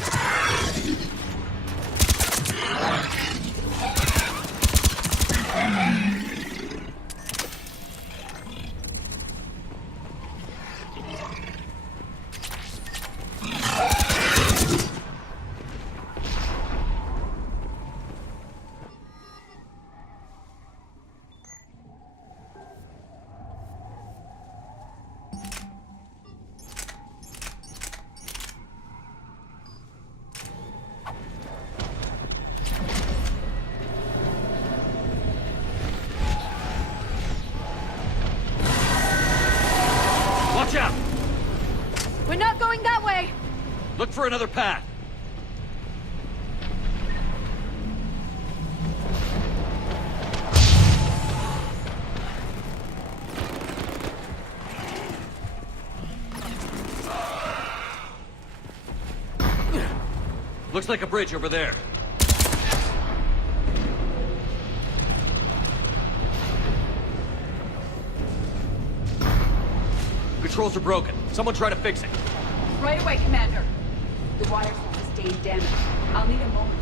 Watch out! We're not going that way! Look for another path. Looks like a bridge over there. Controls are broken. Someone try to fix it. Right away, Commander. The wires have sustained damage. I'll need a moment.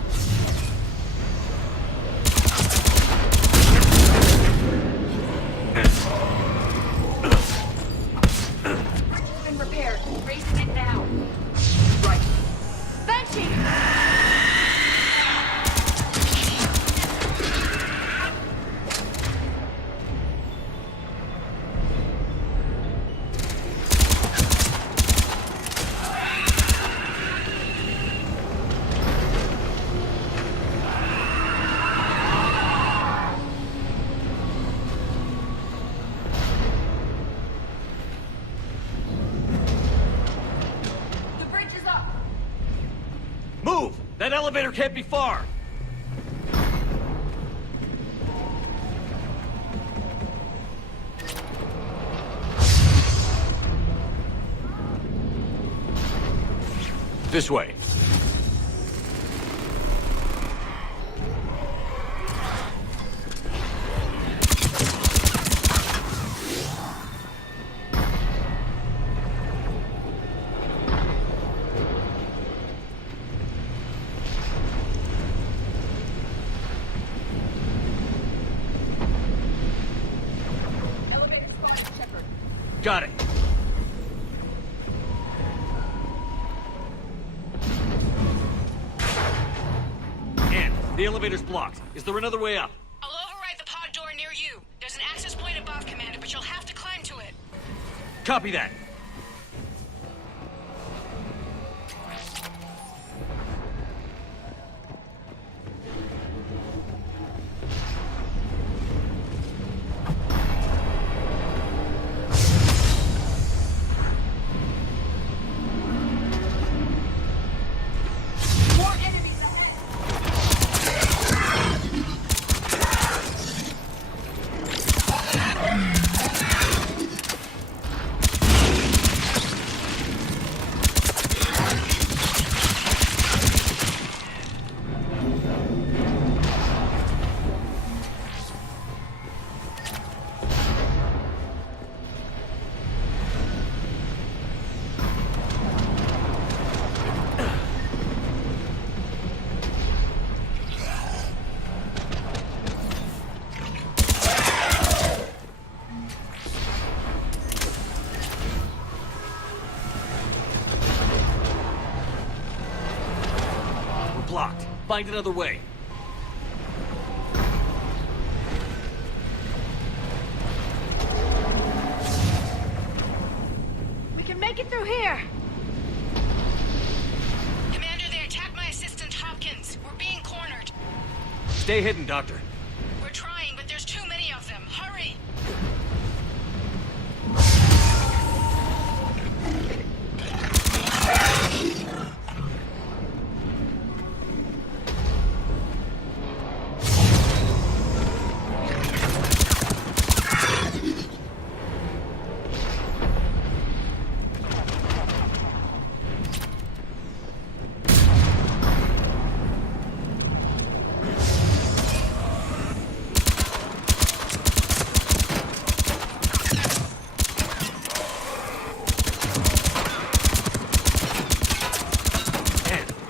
It's been repaired. Racing it now. Right. Banshee! The bridge is up. Move! That elevator can't be far! This way. Got it. And the elevator's blocked. Is there another way up? I'll override the pod door near you. There's an access point above, Commander, but you'll have to climb to it. Copy that. Blocked. Find another way. We can make it through here. Commander, they attacked my assistant, Hopkins. We're being cornered. Stay hidden, Doctor. We're trying, but there's too many of them. Hurry!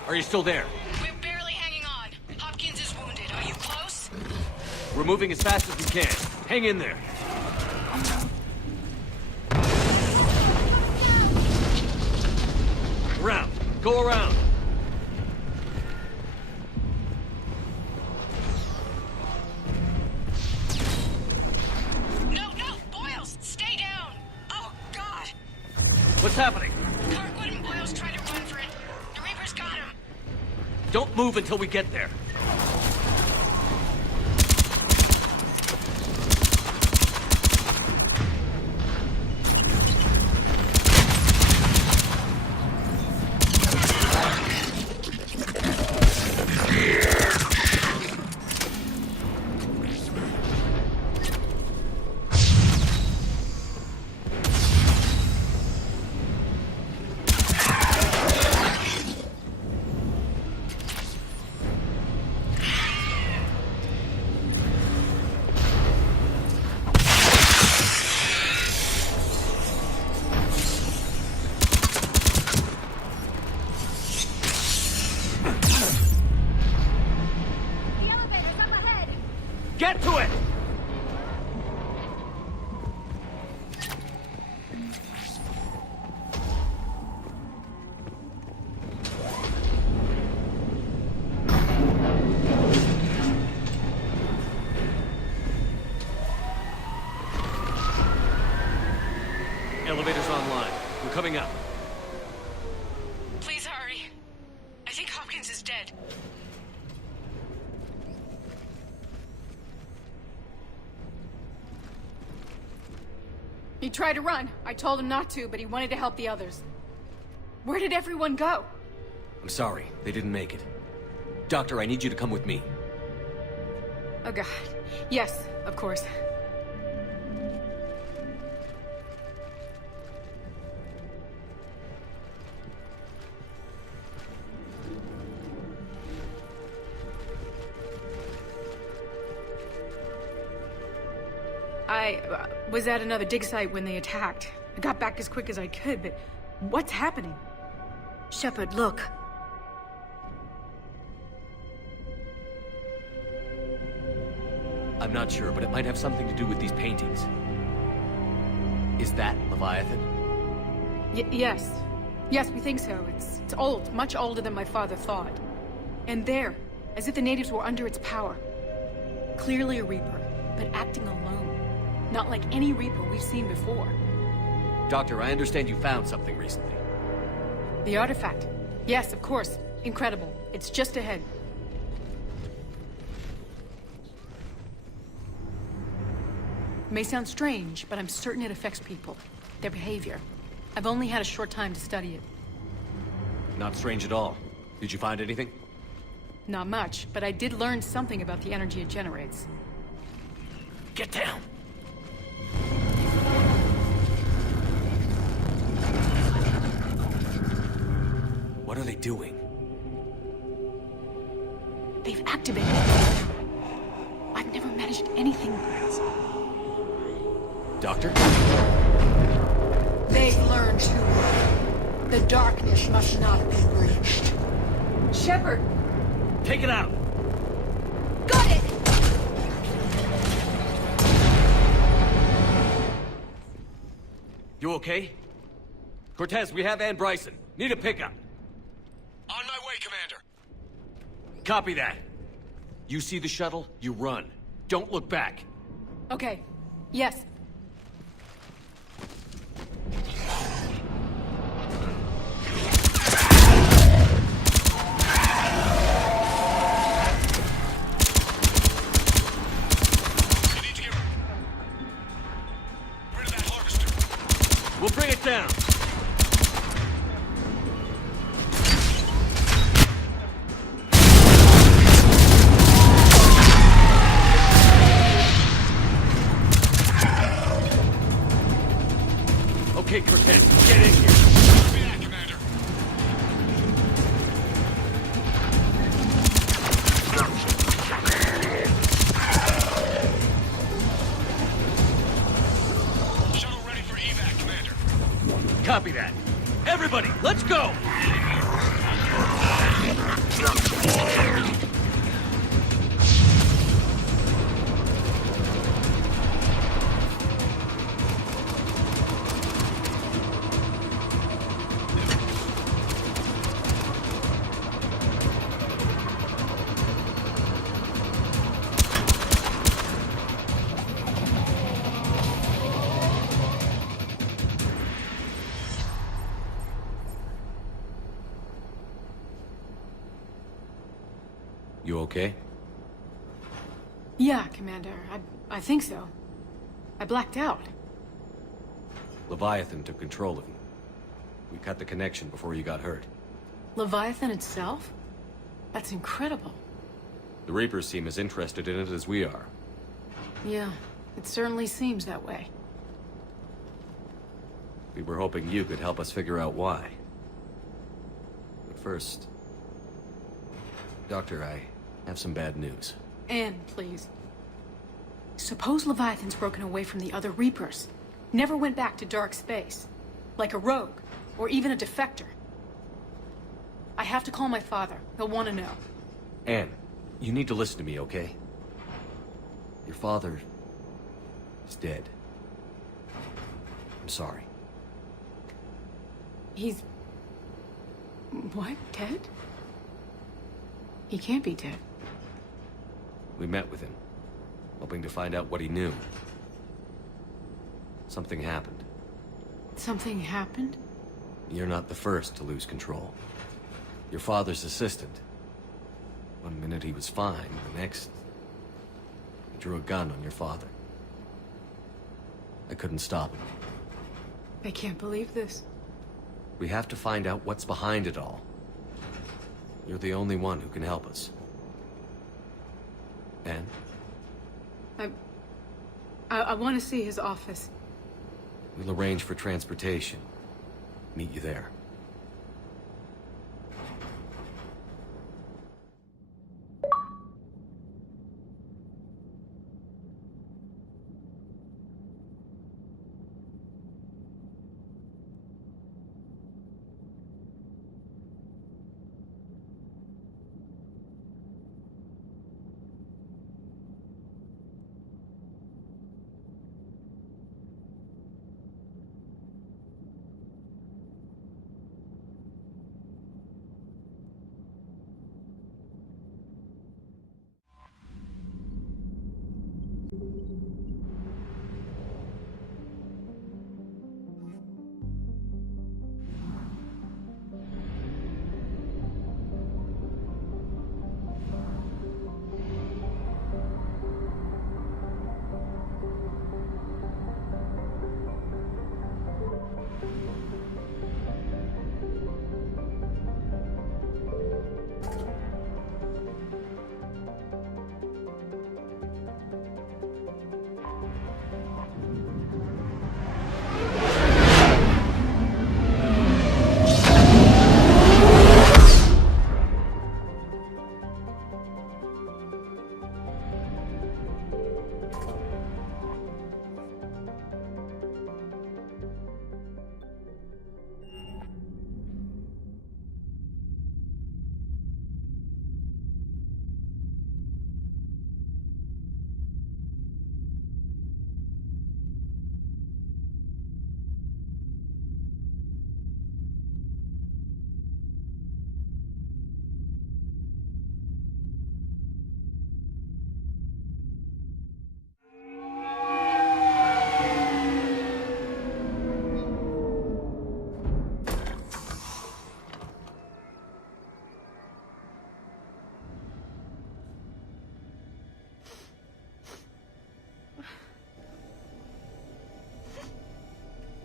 Are you still there? We're barely hanging on. Hopkins is wounded. Are you close? We're moving as fast as we can. Hang in there. Around. Go around. No, Boyles! Stay down! Oh, God! What's happening? Kirkwood and Boyles tried to run for it. The Reapers got him. Don't move until we get there. Get to it! Elevator's online. We're coming up. Please hurry. I think Hopkins is dead. He tried to run. I told him not to, but he wanted to help the others. Where did everyone go? I'm sorry. They didn't make it. Doctor, I need you to come with me. Oh, God. Yes, of course. I was at another dig site when they attacked. I got back as quick as I could, but what's happening? Shepard, look. I'm not sure, but it might have something to do with these paintings. Is that Leviathan? Yes. Yes, we think so. It's old, much older than my father thought. And there, as if the natives were under its power. Clearly a Reaper, but acting alone. Not like any Reaper we've seen before. Doctor, I understand you found something recently. The artifact. Yes, of course. Incredible. It's just ahead. May sound strange, but I'm certain it affects people. Their behavior. I've only had a short time to study it. Not strange at all. Did you find anything? Not much, but I did learn something about the energy it generates. Get down! What are they doing? They've activated it. I've never managed anything. Doctor? They've learned too much. The darkness must not be breached. Shepard! Take it out! Got it! You okay? Cortez, we have Ann Bryson. Need a pickup. On my way, Commander. Copy that. You see the shuttle, you run. Don't look back. Okay. Yes. We'll bring it down. Okay, Cortez, get in here. Copy that, Commander. Shuttle ready for evac, Commander. Copy that. Everybody, let's go! You okay? Yeah, Commander. I think so. I blacked out. Leviathan took control of you. We cut the connection before you got hurt. Leviathan itself? That's incredible. The Reapers seem as interested in it as we are. Yeah, it certainly seems that way. We were hoping you could help us figure out why. But first... Doctor, I have some bad news. Anne, please. Suppose Leviathan's broken away from the other Reapers. Never went back to dark space. Like a rogue, or even a defector. I have to call my father. He'll want to know. Anne, you need to listen to me, okay? Your father... is dead. I'm sorry. He's... what? Dead? He can't be dead. We met with him, hoping to find out what he knew. Something happened. Something happened? You're not the first to lose control. Your father's assistant. One minute he was fine, the next... he drew a gun on your father. I couldn't stop him. I can't believe this. We have to find out what's behind it all. You're the only one who can help us. Anne? I want to see his office. We'll arrange for transportation. Meet you there.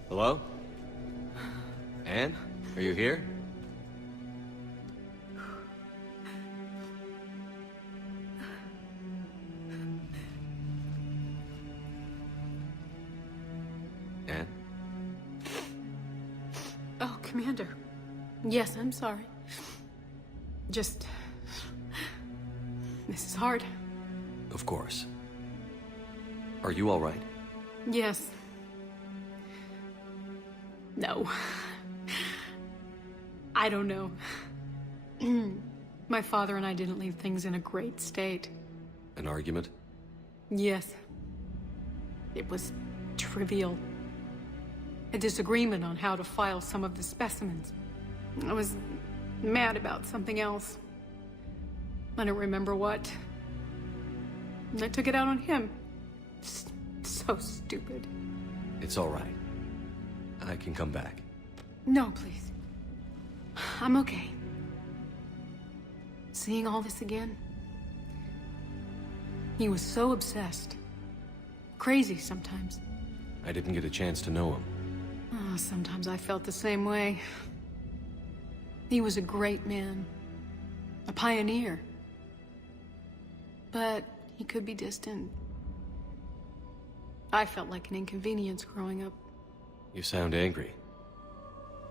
Hello? Anne? Are you here? Anne? Oh, Commander. Yes, I'm sorry. Just... This is hard. Of course. Are you all right? Yes. No. I don't know. My father and I didn't leave things in a great state. An argument? Yes. It was trivial. A disagreement on how to file some of the specimens. I was mad about something else. I don't remember what. And I took it out on him. So stupid. It's all right. I can come back. No, please. I'm okay. Seeing all this again? He was so obsessed. Crazy sometimes. I didn't get a chance to know him. Oh, sometimes I felt the same way. He was a great man. A pioneer. But he could be distant. I felt like an inconvenience growing up. You sound angry.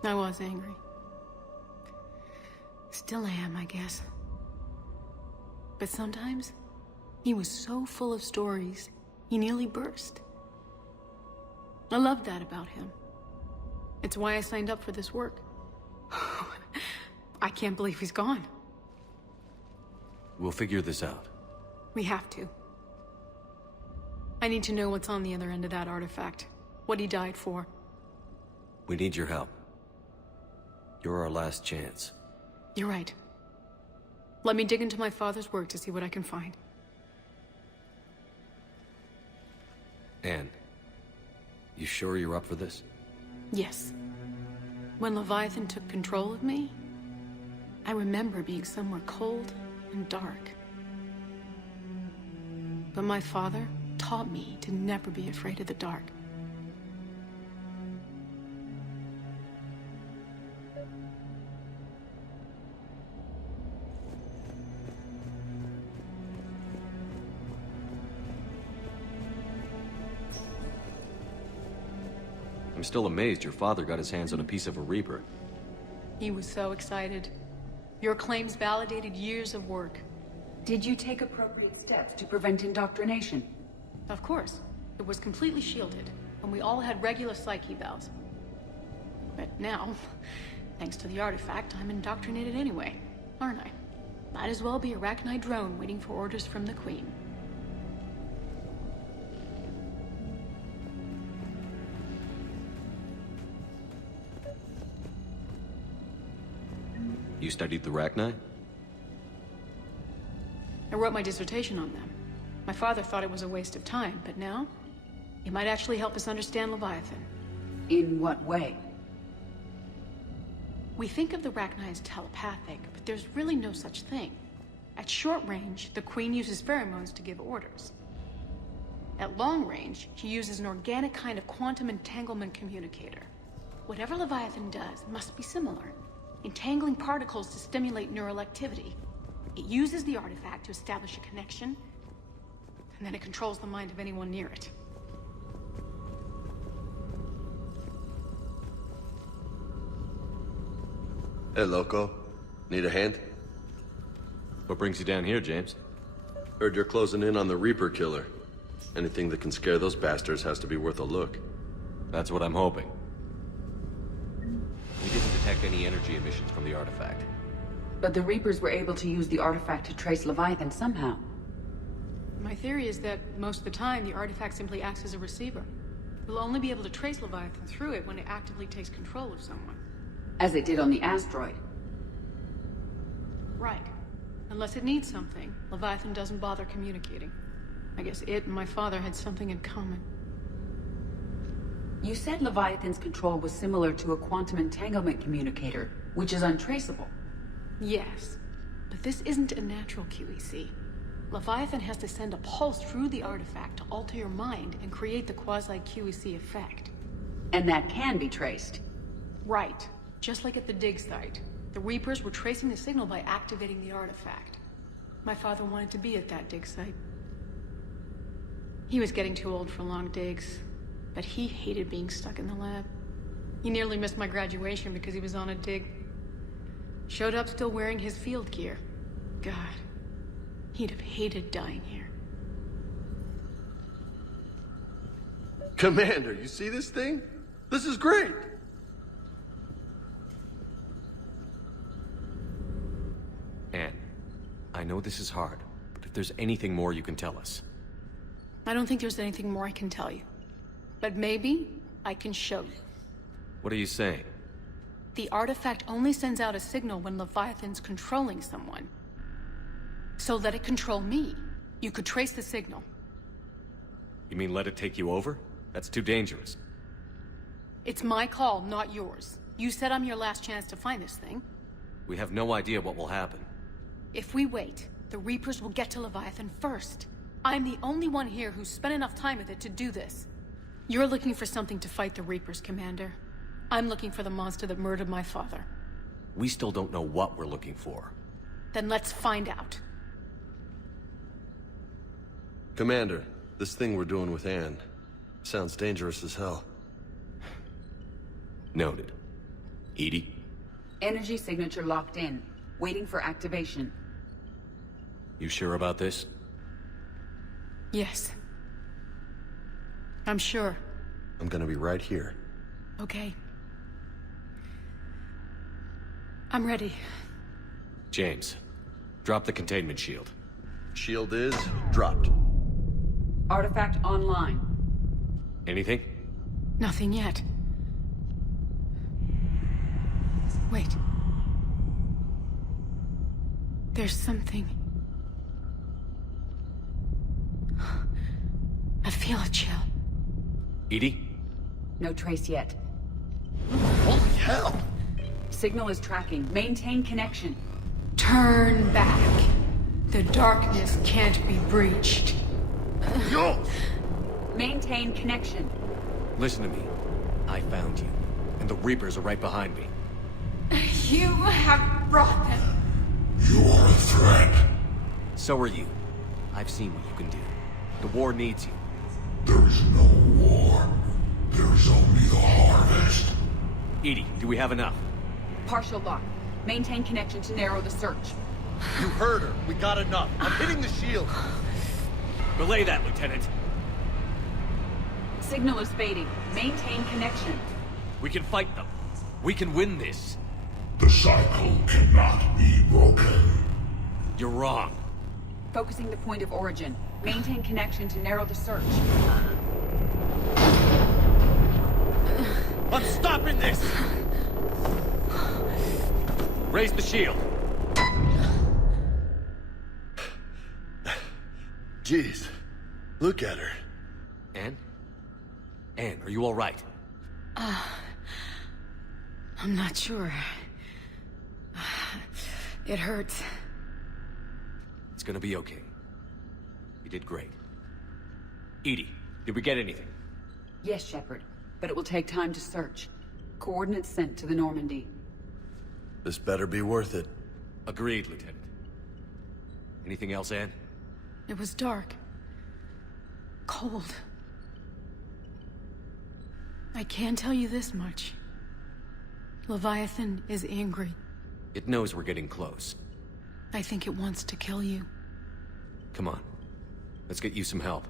I was angry. Still am, I guess. But sometimes, he was so full of stories, he nearly burst. I loved that about him. It's why I signed up for this work. I can't believe he's gone. We'll figure this out. We have to. I need to know what's on the other end of that artifact. What he died for. We need your help. You're our last chance. You're right. Let me dig into my father's work to see what I can find. Anne, you sure you're up for this? Yes. When Leviathan took control of me, I remember being somewhere cold and dark. But my father taught me to never be afraid of the dark. I'm still amazed your father got his hands on a piece of a Reaper. He was so excited. Your claims validated years of work. Did you take appropriate steps to prevent indoctrination? Of course. It was completely shielded, and we all had regular psych evals. But now, thanks to the artifact, I'm indoctrinated anyway, aren't I? Might as well be a Arachnite drone waiting for orders from the Queen. You studied the Arachnite? I wrote my dissertation on them. My father thought it was a waste of time, but now, it might actually help us understand Leviathan. In what way? We think of the Arachnite as telepathic, but there's really no such thing. At short range, the Queen uses pheromones to give orders. At long range, she uses an organic kind of quantum entanglement communicator. Whatever Leviathan does must be similar, entangling particles to stimulate neural activity. It uses the artifact to establish a connection, and then it controls the mind of anyone near it. Hey, Loco. Need a hand? What brings you down here, James? Heard you're closing in on the Reaper killer. Anything that can scare those bastards has to be worth a look. That's what I'm hoping. We didn't detect any energy emissions from the artifact. But the Reapers were able to use the artifact to trace Leviathan somehow. My theory is that most of the time, the artifact simply acts as a receiver. We'll only be able to trace Leviathan through it when it actively takes control of someone. As it did on the asteroid. Right. Unless it needs something, Leviathan doesn't bother communicating. I guess it and my father had something in common. You said Leviathan's control was similar to a quantum entanglement communicator, which is untraceable. Yes, but this isn't a natural QEC. Leviathan has to send a pulse through the artifact to alter your mind and create the quasi-QEC effect. And that can be traced. Right. Just like at the dig site. The Reapers were tracing the signal by activating the artifact. My father wanted to be at that dig site. He was getting too old for long digs, but he hated being stuck in the lab. He nearly missed my graduation because he was on a dig. Showed up still wearing his field gear. God, he'd have hated dying here. Commander, you see this thing? This is great! Anne, I know this is hard, but if there's anything more you can tell us. I don't think there's anything more I can tell you. But maybe I can show you. What are you saying? The artifact only sends out a signal when Leviathan's controlling someone. So let it control me. You could trace the signal. You mean let it take you over? That's too dangerous. It's my call, not yours. You said I'm your last chance to find this thing. We have no idea what will happen. If we wait, the Reapers will get to Leviathan first. I'm the only one here who's spent enough time with it to do this. You're looking for something to fight the Reapers, Commander. I'm looking for the monster that murdered my father. We still don't know what we're looking for. Then let's find out. Commander, this thing we're doing with Anne sounds dangerous as hell. Noted. Edie? Energy signature locked in. Waiting for activation. You sure about this? Yes. I'm sure. I'm gonna be right here. Okay. I'm ready. James, drop the containment shield. Shield is dropped. Artifact online. Anything? Nothing yet. Wait. There's something. I feel a chill. Edie? No trace yet. Holy hell! Signal is tracking. Maintain connection. Turn back. The darkness can't be breached. Yo! Maintain connection. Listen to me. I found you, and the Reapers are right behind me. You have brought them. You are a threat. So are you. I've seen what you can do. The war needs you. There is no war. There is only the harvest. Edie, do we have enough? Partial lock. Maintain connection to narrow the search. You heard her. We got enough. I'm hitting the shield. Relay that, Lieutenant. Signal is fading. Maintain connection. We can fight them. We can win this. The cycle cannot be broken. You're wrong. Focusing the point of origin. Maintain connection to narrow the search. I'm stopping this! Raise the shield. Jeez. Look at her. Anne? Anne, are you all right? I'm not sure. It hurts. It's gonna be okay. You did great. Edie, did we get anything? Yes, Shepard. But it will take time to search. Coordinates sent to the Normandy. This better be worth it. Agreed, Lieutenant. Anything else, Anne? It was dark. Cold. I can tell you this much. Leviathan is angry. It knows we're getting close. I think it wants to kill you. Come on. Let's get you some help.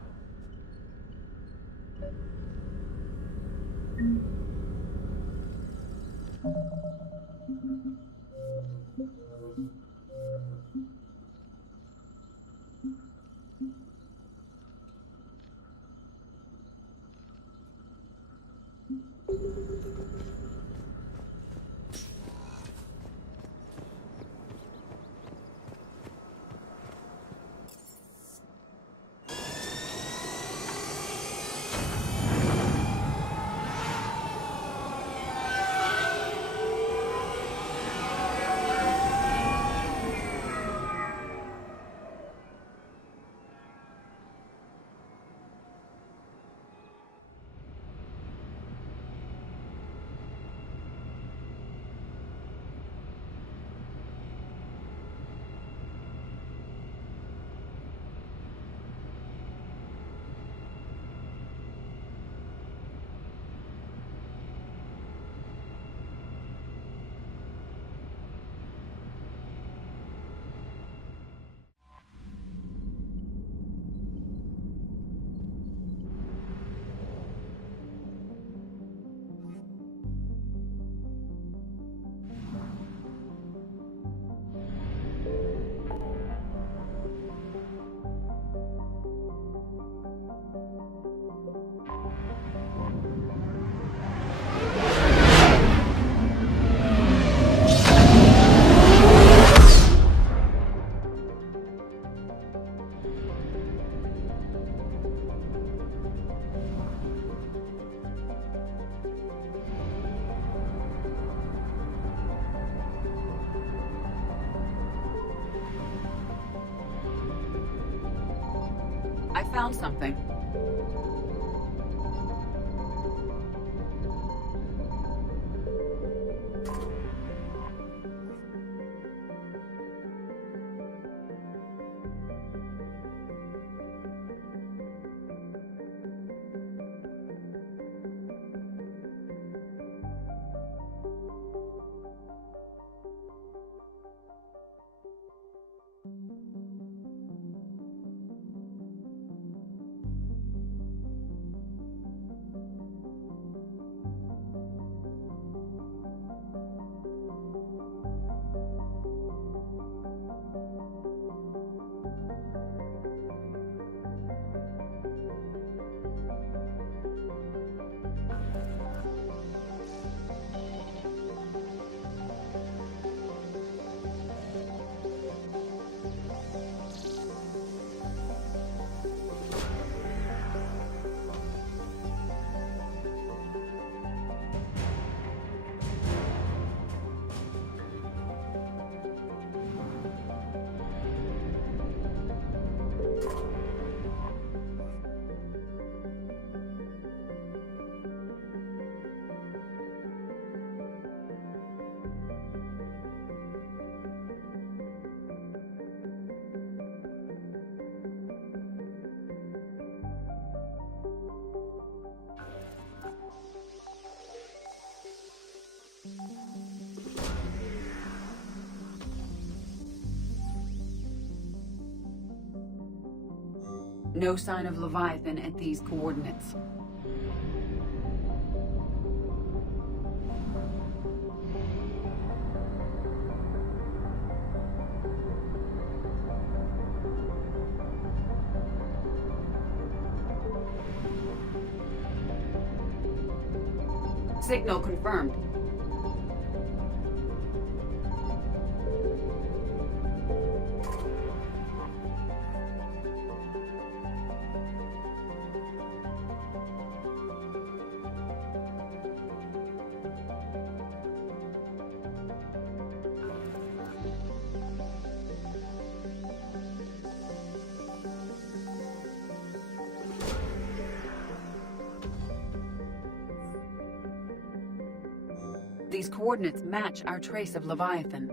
found something. No sign of Leviathan at these coordinates. Signal confirmed. These coordinates match our trace of Leviathan.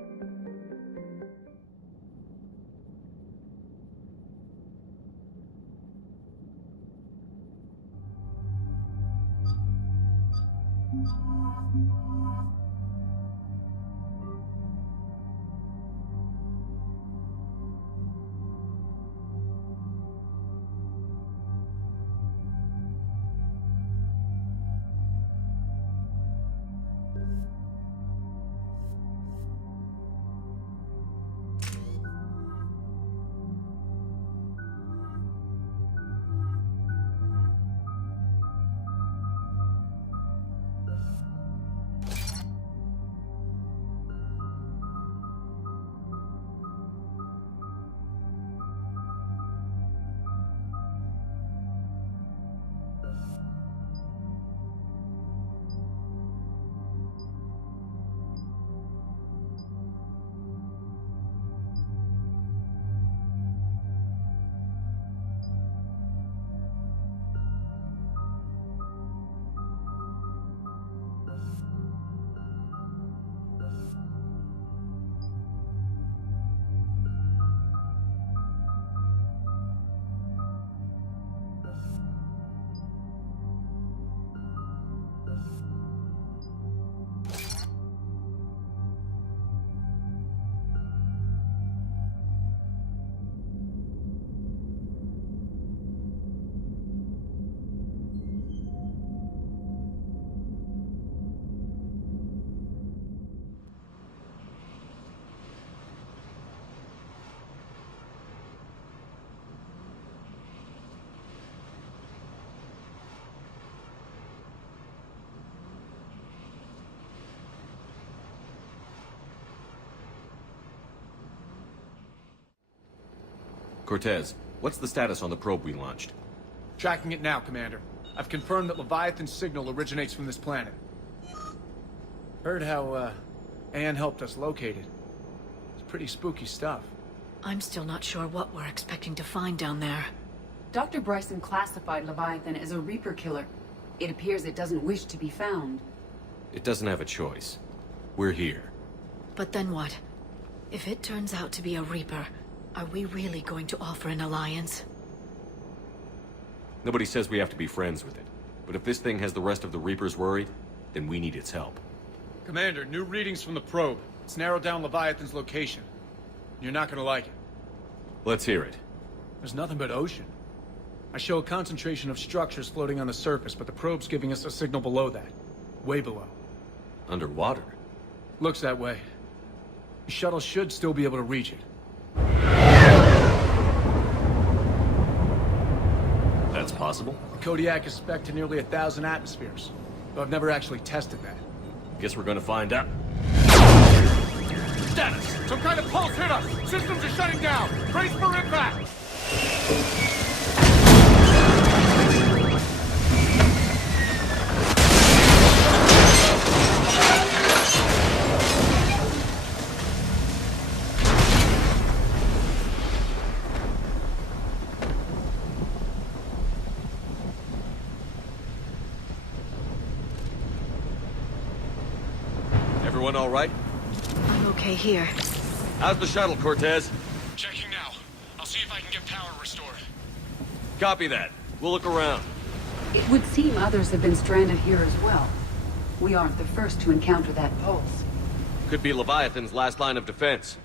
Cortez, what's the status on the probe we launched? Tracking it now, Commander. I've confirmed that Leviathan's signal originates from this planet. Heard how, Anne helped us locate it. It's pretty spooky stuff. I'm still not sure what we're expecting to find down there. Dr. Bryson classified Leviathan as a Reaper killer. It appears it doesn't wish to be found. It doesn't have a choice. We're here. But then what? If it turns out to be a Reaper, are we really going to offer an alliance? Nobody says we have to be friends with it. But if this thing has the rest of the Reapers worried, then we need its help. Commander, new readings from the probe. It's narrowed down Leviathan's location. You're not gonna like it. Let's hear it. There's nothing but ocean. I show a concentration of structures floating on the surface, but the probe's giving us a signal below that. Way below. Underwater? Looks that way. The shuttle should still be able to reach it. That's possible? The Kodiak is spec'd to nearly 1,000 atmospheres, but I've never actually tested that. Guess we're gonna find out. Status! Some kind of pulse hit us! Systems are shutting down! Brace for impact! Everyone all right? I'm okay here. How's the shuttle, Cortez? Checking now. I'll see if I can get power restored. Copy that. We'll look around. It would seem others have been stranded here as well. We aren't the first to encounter that pulse. Could be Leviathan's last line of defense.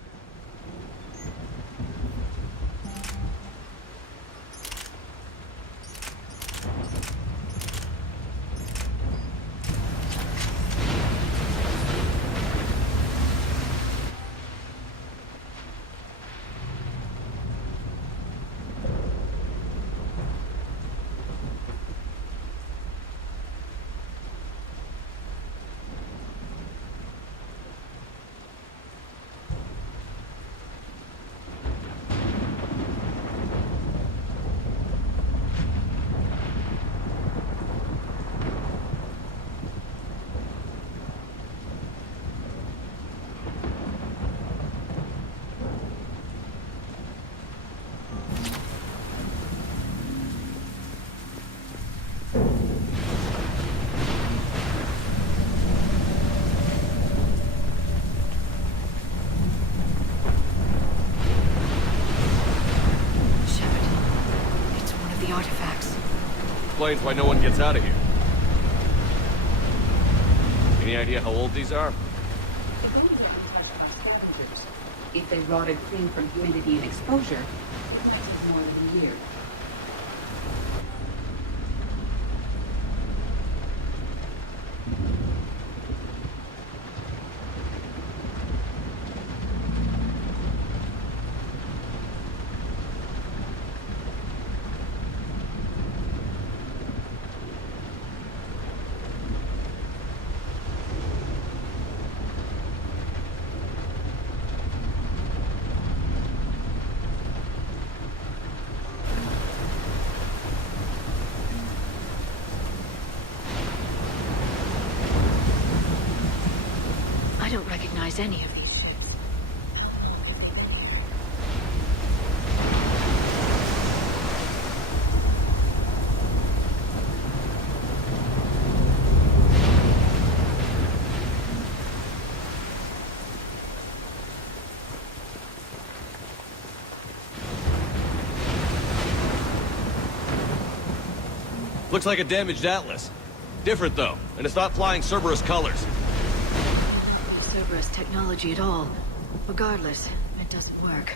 Explains why no one gets out of here. Any idea how old these are? It may be untouched by scavengers. If they rotted clean from humidity and exposure, it might take more than a year. I don't recognize any of these ships. Looks like a damaged Atlas. Different though, and it's not flying Cerberus colors. Cerberus technology at all. Regardless, it doesn't work.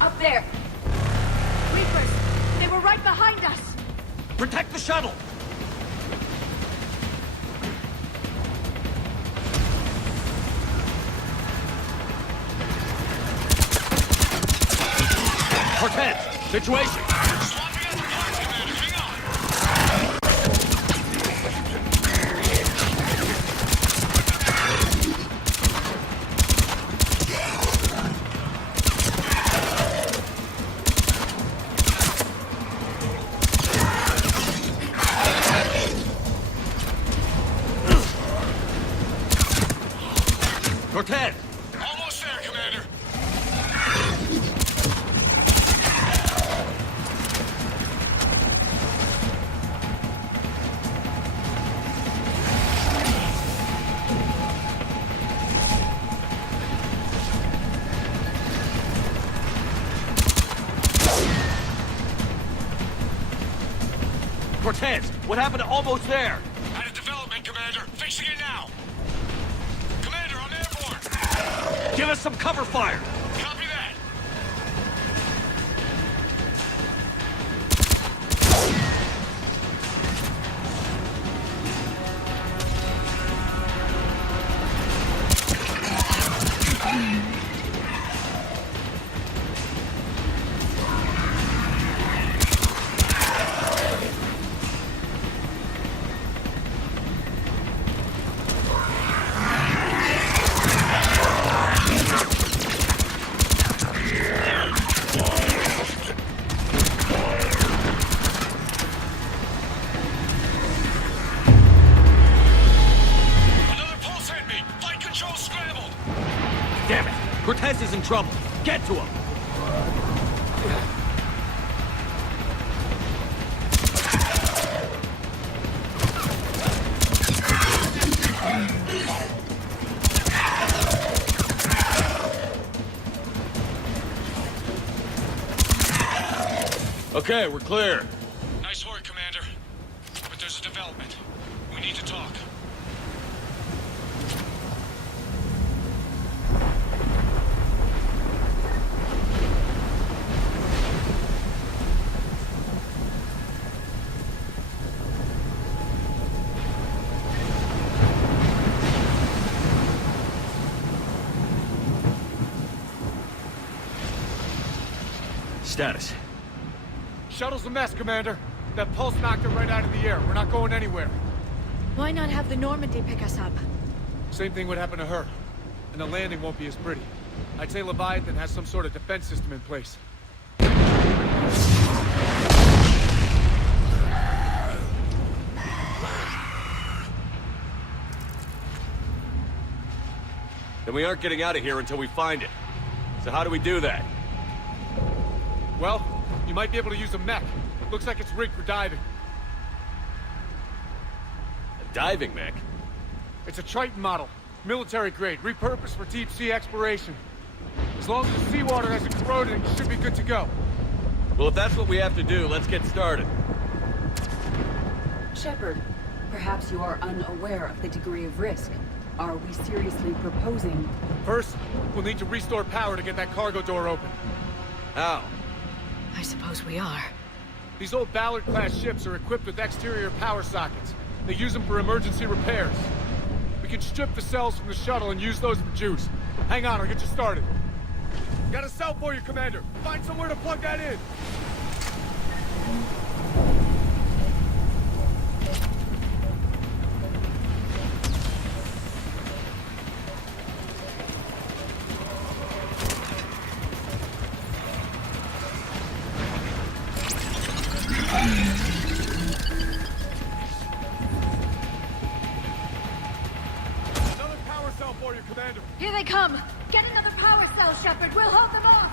Up there! Reapers! They were right behind us! Protect the shuttle! Cortez! Situation! Cortez, what happened to almost there? Out of development, Commander. Fixing it now. Commander, I'm airborne. Give us some cover fire! Copy that. Damn it! Cortez is in trouble! Get to him! Okay, we're clear. Nice work, Commander. But there's a development. We need to talk. Status. Shuttle's a mess, Commander. That pulse knocked it right out of the air. We're not going anywhere. Why not have the Normandy pick us up? Same thing would happen to her. And the landing won't be as pretty. I'd say Leviathan has some sort of defense system in place. Then we aren't getting out of here until we find it. So how do we do that? Well, you might be able to use a mech. Looks like it's rigged for diving. A diving mech? It's a Triton model. Military grade, repurposed for deep sea exploration. As long as the seawater hasn't corroded, it should be good to go. Well, if that's what we have to do, let's get started. Shepard, perhaps you are unaware of the degree of risk. Are we seriously proposing? First, we'll need to restore power to get that cargo door open. How? I suppose we are. These old Ballard-class ships are equipped with exterior power sockets. They use them for emergency repairs. We can strip the cells from the shuttle and use those for juice. Hang on, I'll get you started. Got a cell for you, Commander. Find somewhere to plug that in. Another power cell for you, Commander. Here they come! Get another power cell, Shepard! We'll hold them off!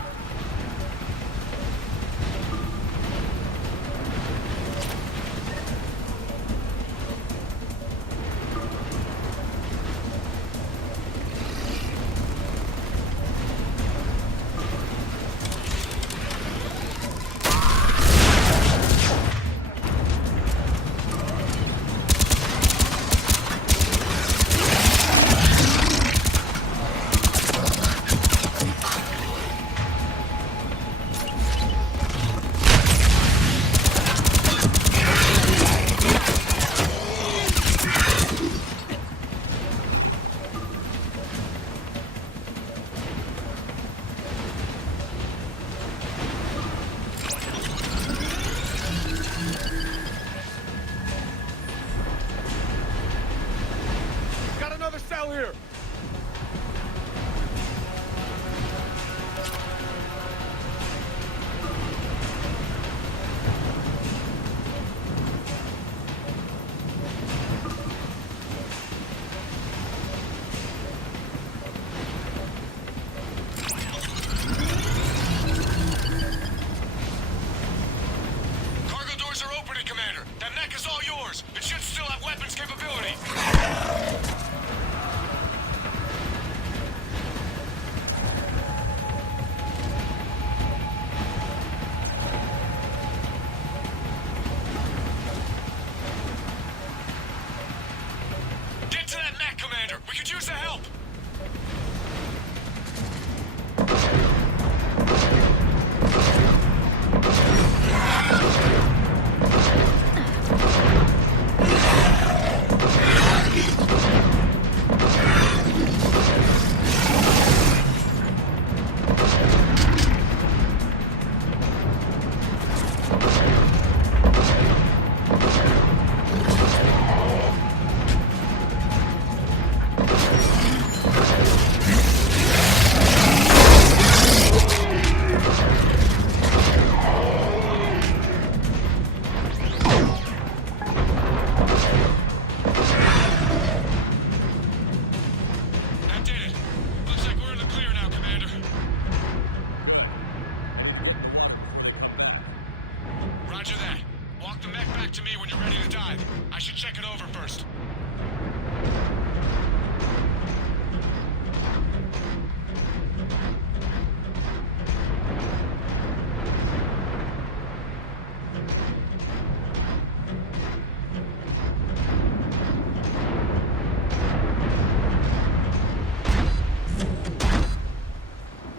back to me when you're ready to dive. I should check it over first.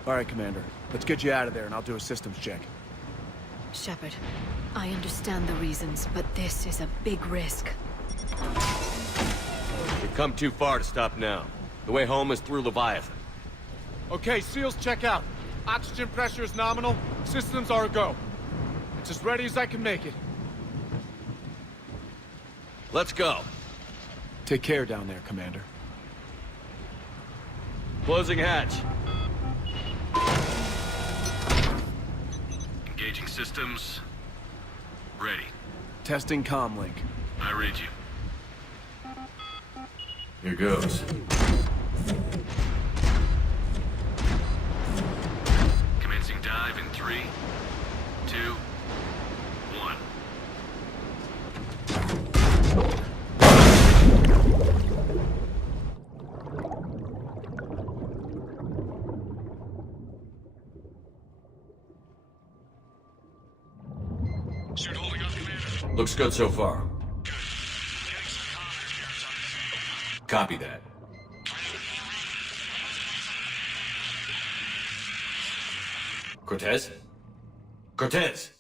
All right, Commander. Let's get you out of there, and I'll do a systems check. Shepard, I understand the reasons, but this is a big risk. We've come too far to stop now. The way home is through Leviathan. Okay, SEALs check out. Oxygen pressure is nominal. Systems are a go. It's as ready as I can make it. Let's go. Take care down there, Commander. Closing hatch. Engaging systems. Ready. Testing comlink. I read you. Here goes. Commencing dive in 3, 2, 1. Suit holding up, Commander. Looks good so far. Copy that. Cortez? Cortez!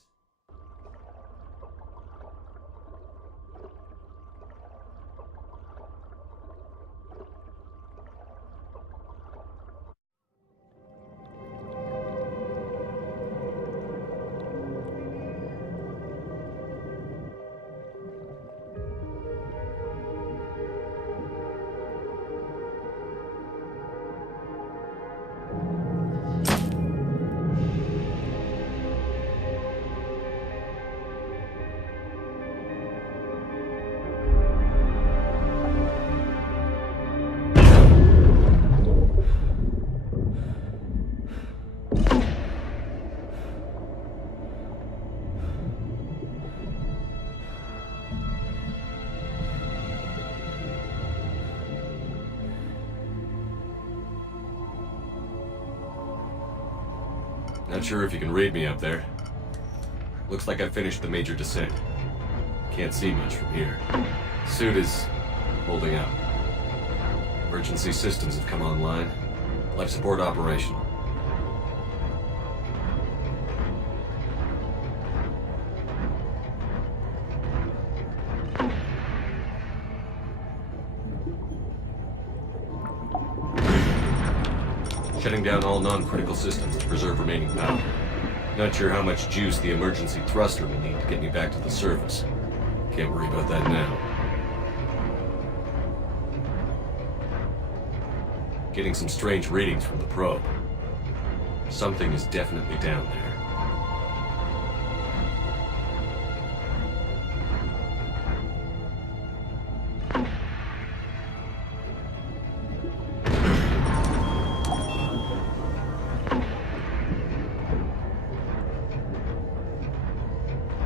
Not sure if you can read me up there. Looks like I finished the major descent. Can't see much from here. Suit is holding out. Emergency systems have come online. Life support operational. Shutting down all non-critical systems to preserve remaining power. Not sure how much juice the emergency thruster will need to get me back to the surface. Can't worry about that now. Getting some strange readings from the probe. Something is definitely down there.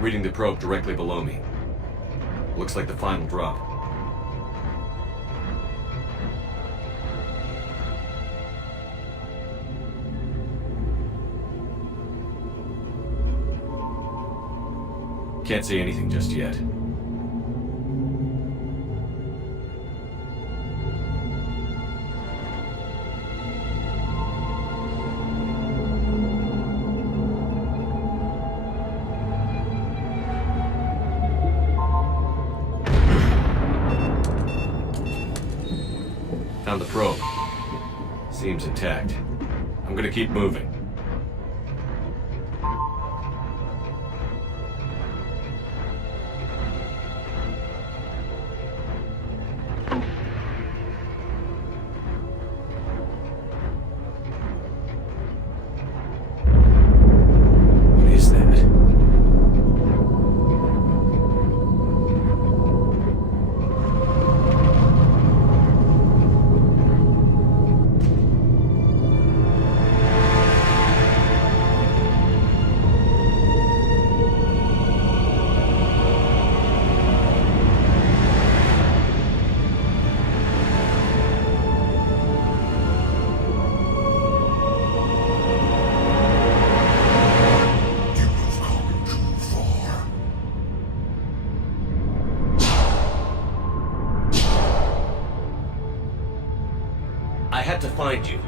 Reading the probe directly below me. Looks like the final drop. Can't see anything just yet. Found the probe. Seems intact. I'm gonna keep moving. What is that? to find you.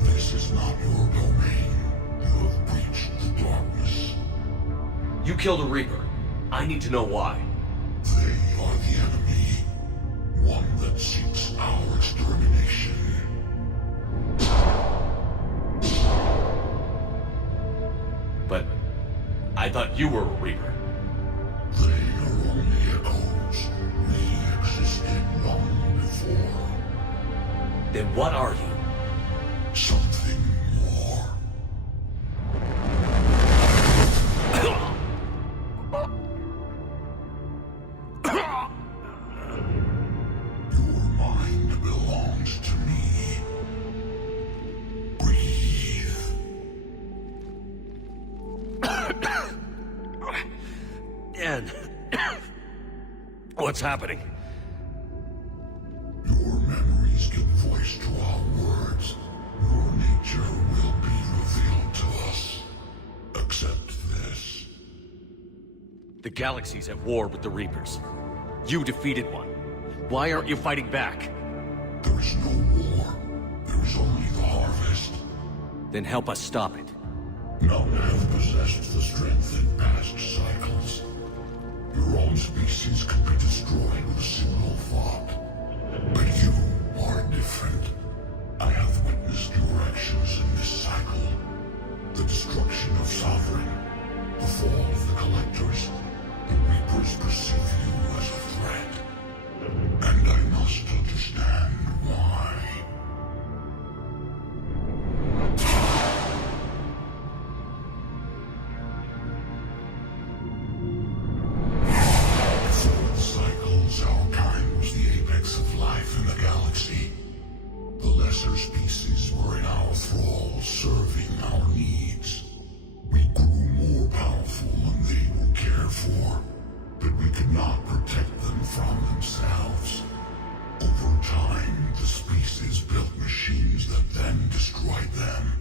This is not your domain. You have breached the darkness. You killed a Reaper. I need to know why. They are the enemy. One that seeks our extermination. But I thought you were a Reaper. They are only echoes. We existed long before. Then what are you? Something more. Your mind belongs to me. Breathe. And what's happening? Your memories give voice to our words. Your nature will be revealed to us. Accept this. The galaxy's at war with the Reapers. You defeated one. Why aren't you fighting back? There is no war. There is only the harvest. Then help us stop it. None have possessed the strength in past cycles. Your own species could be destroyed with a single thought. But you are different. I have witnessed your actions in this cycle. The destruction of Sovereign, the fall of the Collectors. The Reapers perceive you as a threat. And I must understand why. Before the cycles, our kind was the apex of life in the galaxy. The lesser species were in our thrall, serving our needs. We grew more powerful and they were cared for, but we could not protect them from themselves. Over time, the species built machines that then destroyed them.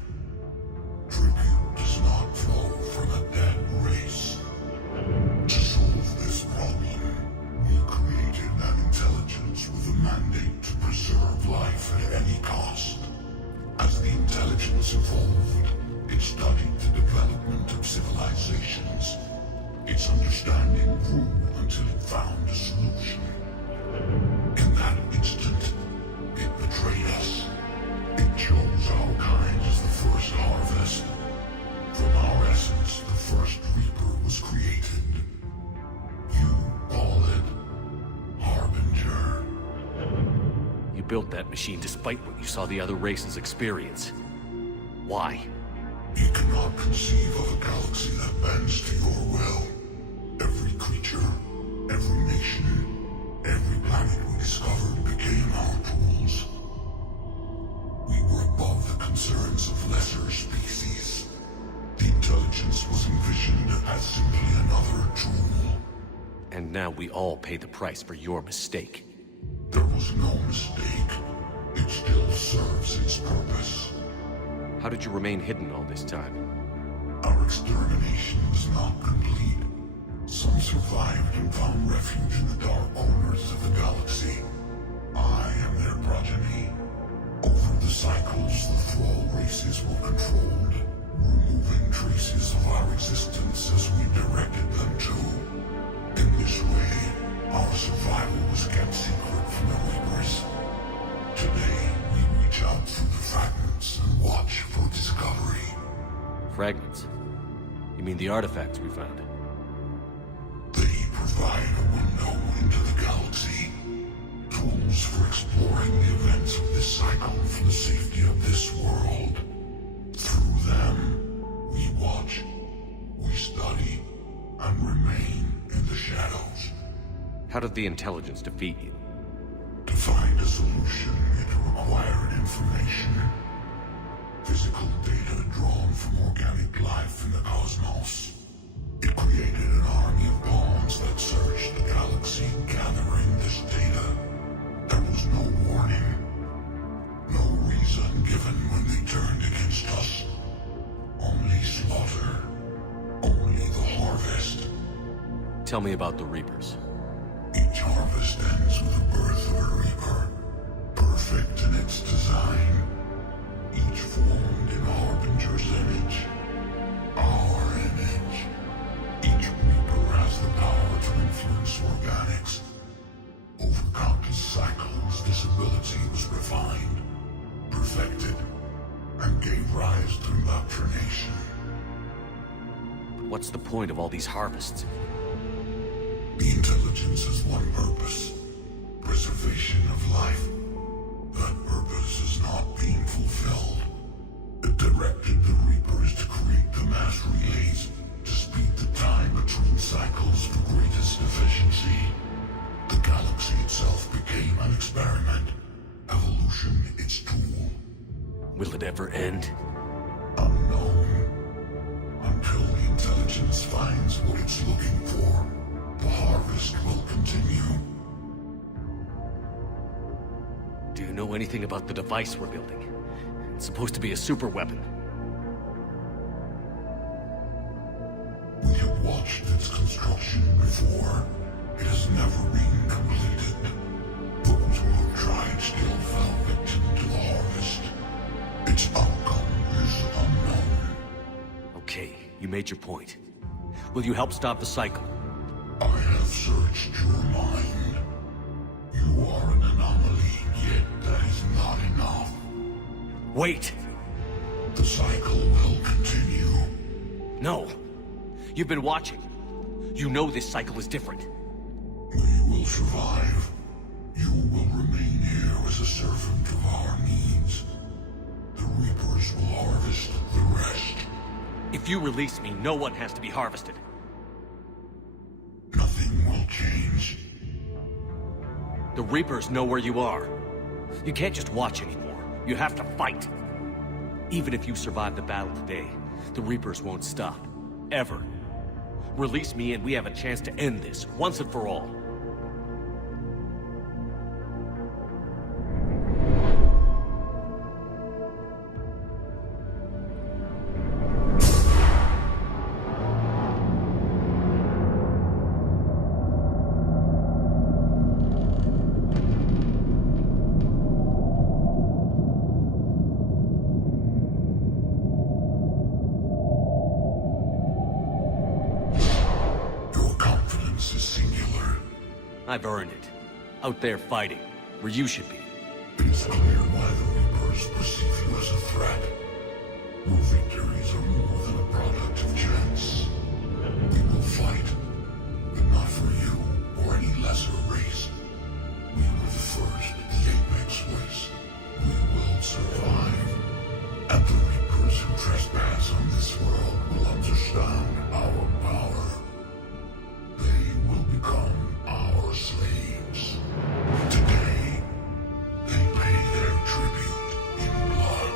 Tribute does not flow from a dead race. To solve this problem, we created an intelligence with a mandate to preserve life at any cost. As the intelligence evolved, it studied the development of civilizations. Its understanding grew until it found a solution. In that instant, it betrayed us. It chose our kind as the first harvest. From our essence, the first Reaper was created. You call it Harbinger. You built that machine despite what you saw the other races experience. Why? You cannot conceive of a galaxy that bends to your will. Every creature, every nation, every planet we discovered became our tools. We were above the concerns of lesser species. The intelligence was envisioned as simply another tool. And now we all pay the price for your mistake. There was no mistake. It still serves its purpose. How did you remain hidden all this time? Our extermination was not complete. Some survived and found refuge in the dark corners of the galaxy. I am their progeny. Over the cycles, the thrall races were controlled, removing traces of our existence as we directed them to. In this way, our survival was kept secret from the Reapers. Today, we reach out through the fragments and watch for discovery. Fragments? You mean the artifacts we found? They provide a window into the galaxy. Tools for exploring the events of this cycle for the safety of this world. Through them, we watch, we study, and remain in the shadows. How did the intelligence defeat you? To find a solution, it required information. Physical data drawn from organic life in the cosmos. It created an army of pawns that searched the galaxy, gathering this data. There was no warning. No reason given when they turned against us. Only slaughter. Only the harvest. Tell me about the Reapers. Each harvest ends with the birth of a Reaper. Perfect in its design. each formed in Harbinger's image. Our image. Each Reaper has the power to influence organics. Over countless cycles, this ability was refined, perfected, and gave rise to indoctrination. What's the point of all these harvests? The intelligence has one purpose: preservation of life. That purpose is not being fulfilled. It directed the Reapers to create the mass relays to speed the time between cycles for greatest efficiency. The galaxy itself became an experiment. Evolution its tool. Will it ever end? Unknown. Until the intelligence finds what it's looking for, the harvest will continue. Do you know anything about the device we're building? It's supposed to be a super weapon. We have watched its construction before. It has never been completed. Those who have tried still fell victim to the harvest. Its outcome is unknown. Okay, you made your point. Will you help stop the cycle? I have searched your mind. You are an anomaly, yet that is not enough. Wait! The cycle will continue. No! You've been watching. You know this cycle is different. We will survive. You will remain here as a servant of our needs. The Reapers will harvest the rest. If you release me, no one has to be harvested. Nothing will change. The Reapers know where you are. You can't just watch anymore. You have to fight. Even if you survive the battle today, the Reapers won't stop. Ever. Release me and we have a chance to end this, once and for all. I've earned it. Out there fighting, where you should be. It's clear why the Reapers perceive you as a threat. Your victories are more than a product of chance. We will fight, but not for you or any lesser race. We were the first, the Apex race. We will survive. And the Reapers who trespass on this world will understand our power. They will become our slaves. Today, they pay their tribute in blood.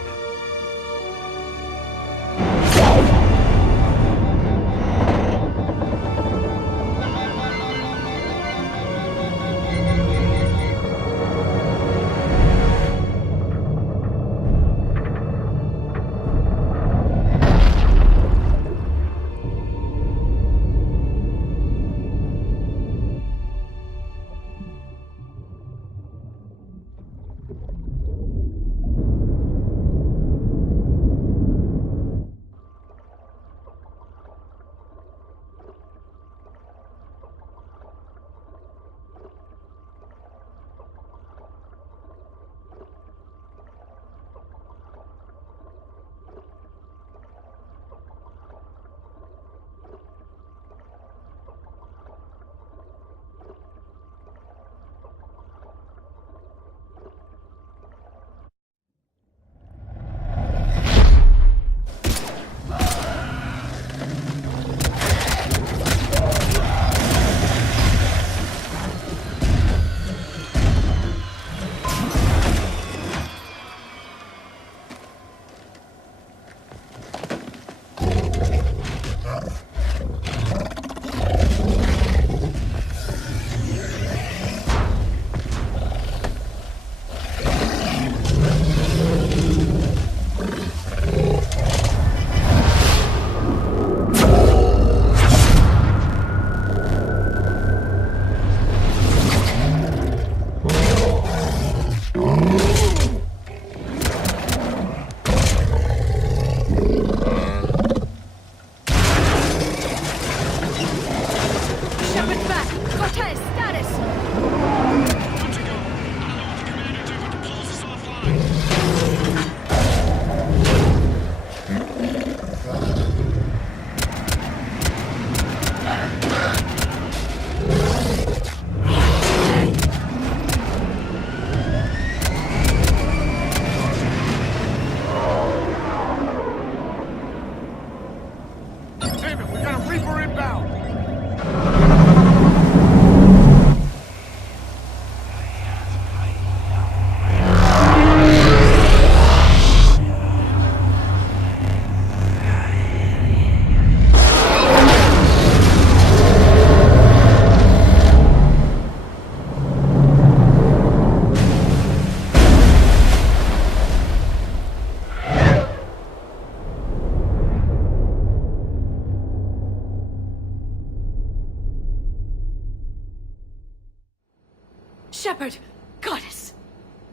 Shepard! Goddess!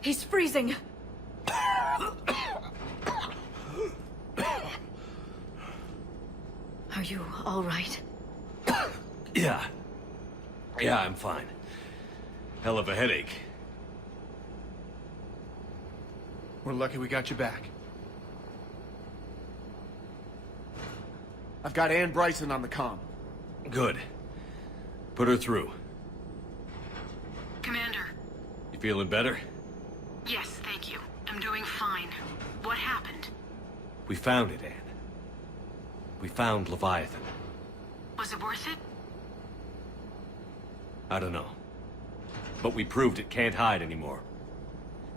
He's freezing! Are you all right? Yeah. Yeah, I'm fine. Hell of a headache. We're lucky we got you back. I've got Ann Bryson on the comm. Good. Put her through. Commander. You feeling better? Yes, thank you. I'm doing fine. What happened? We found it, Anne. We found Leviathan. Was it worth it? I don't know. But we proved it can't hide anymore.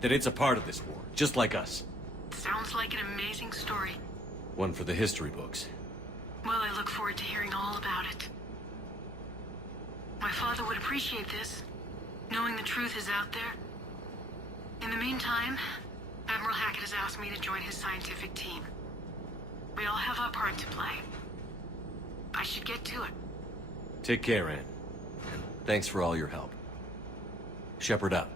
That it's a part of this war, just like us. Sounds like an amazing story. One for the history books. Well, I look forward to hearing all about it. My father would appreciate this, knowing the truth is out there. In the meantime, Admiral Hackett has asked me to join his scientific team. We all have our part to play. I should get to it. Take care, Anne. And thanks for all your help. Shepard up.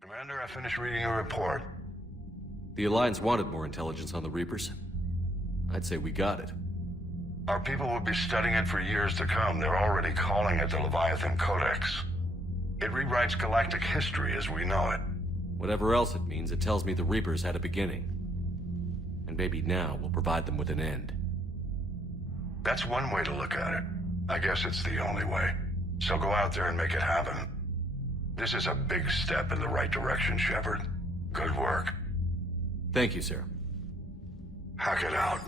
Commander, I finished reading your report. The Alliance wanted more intelligence on the Reapers. I'd say we got it. Our people will be studying it for years to come. They're already calling it the Leviathan Codex. It rewrites galactic history as we know it. Whatever else it means, it tells me the Reapers had a beginning. And maybe now we'll provide them with an end. That's one way to look at it. I guess it's the only way. So go out there and make it happen. This is a big step in the right direction, Shepard. Good work. Thank you, sir. Hackett out.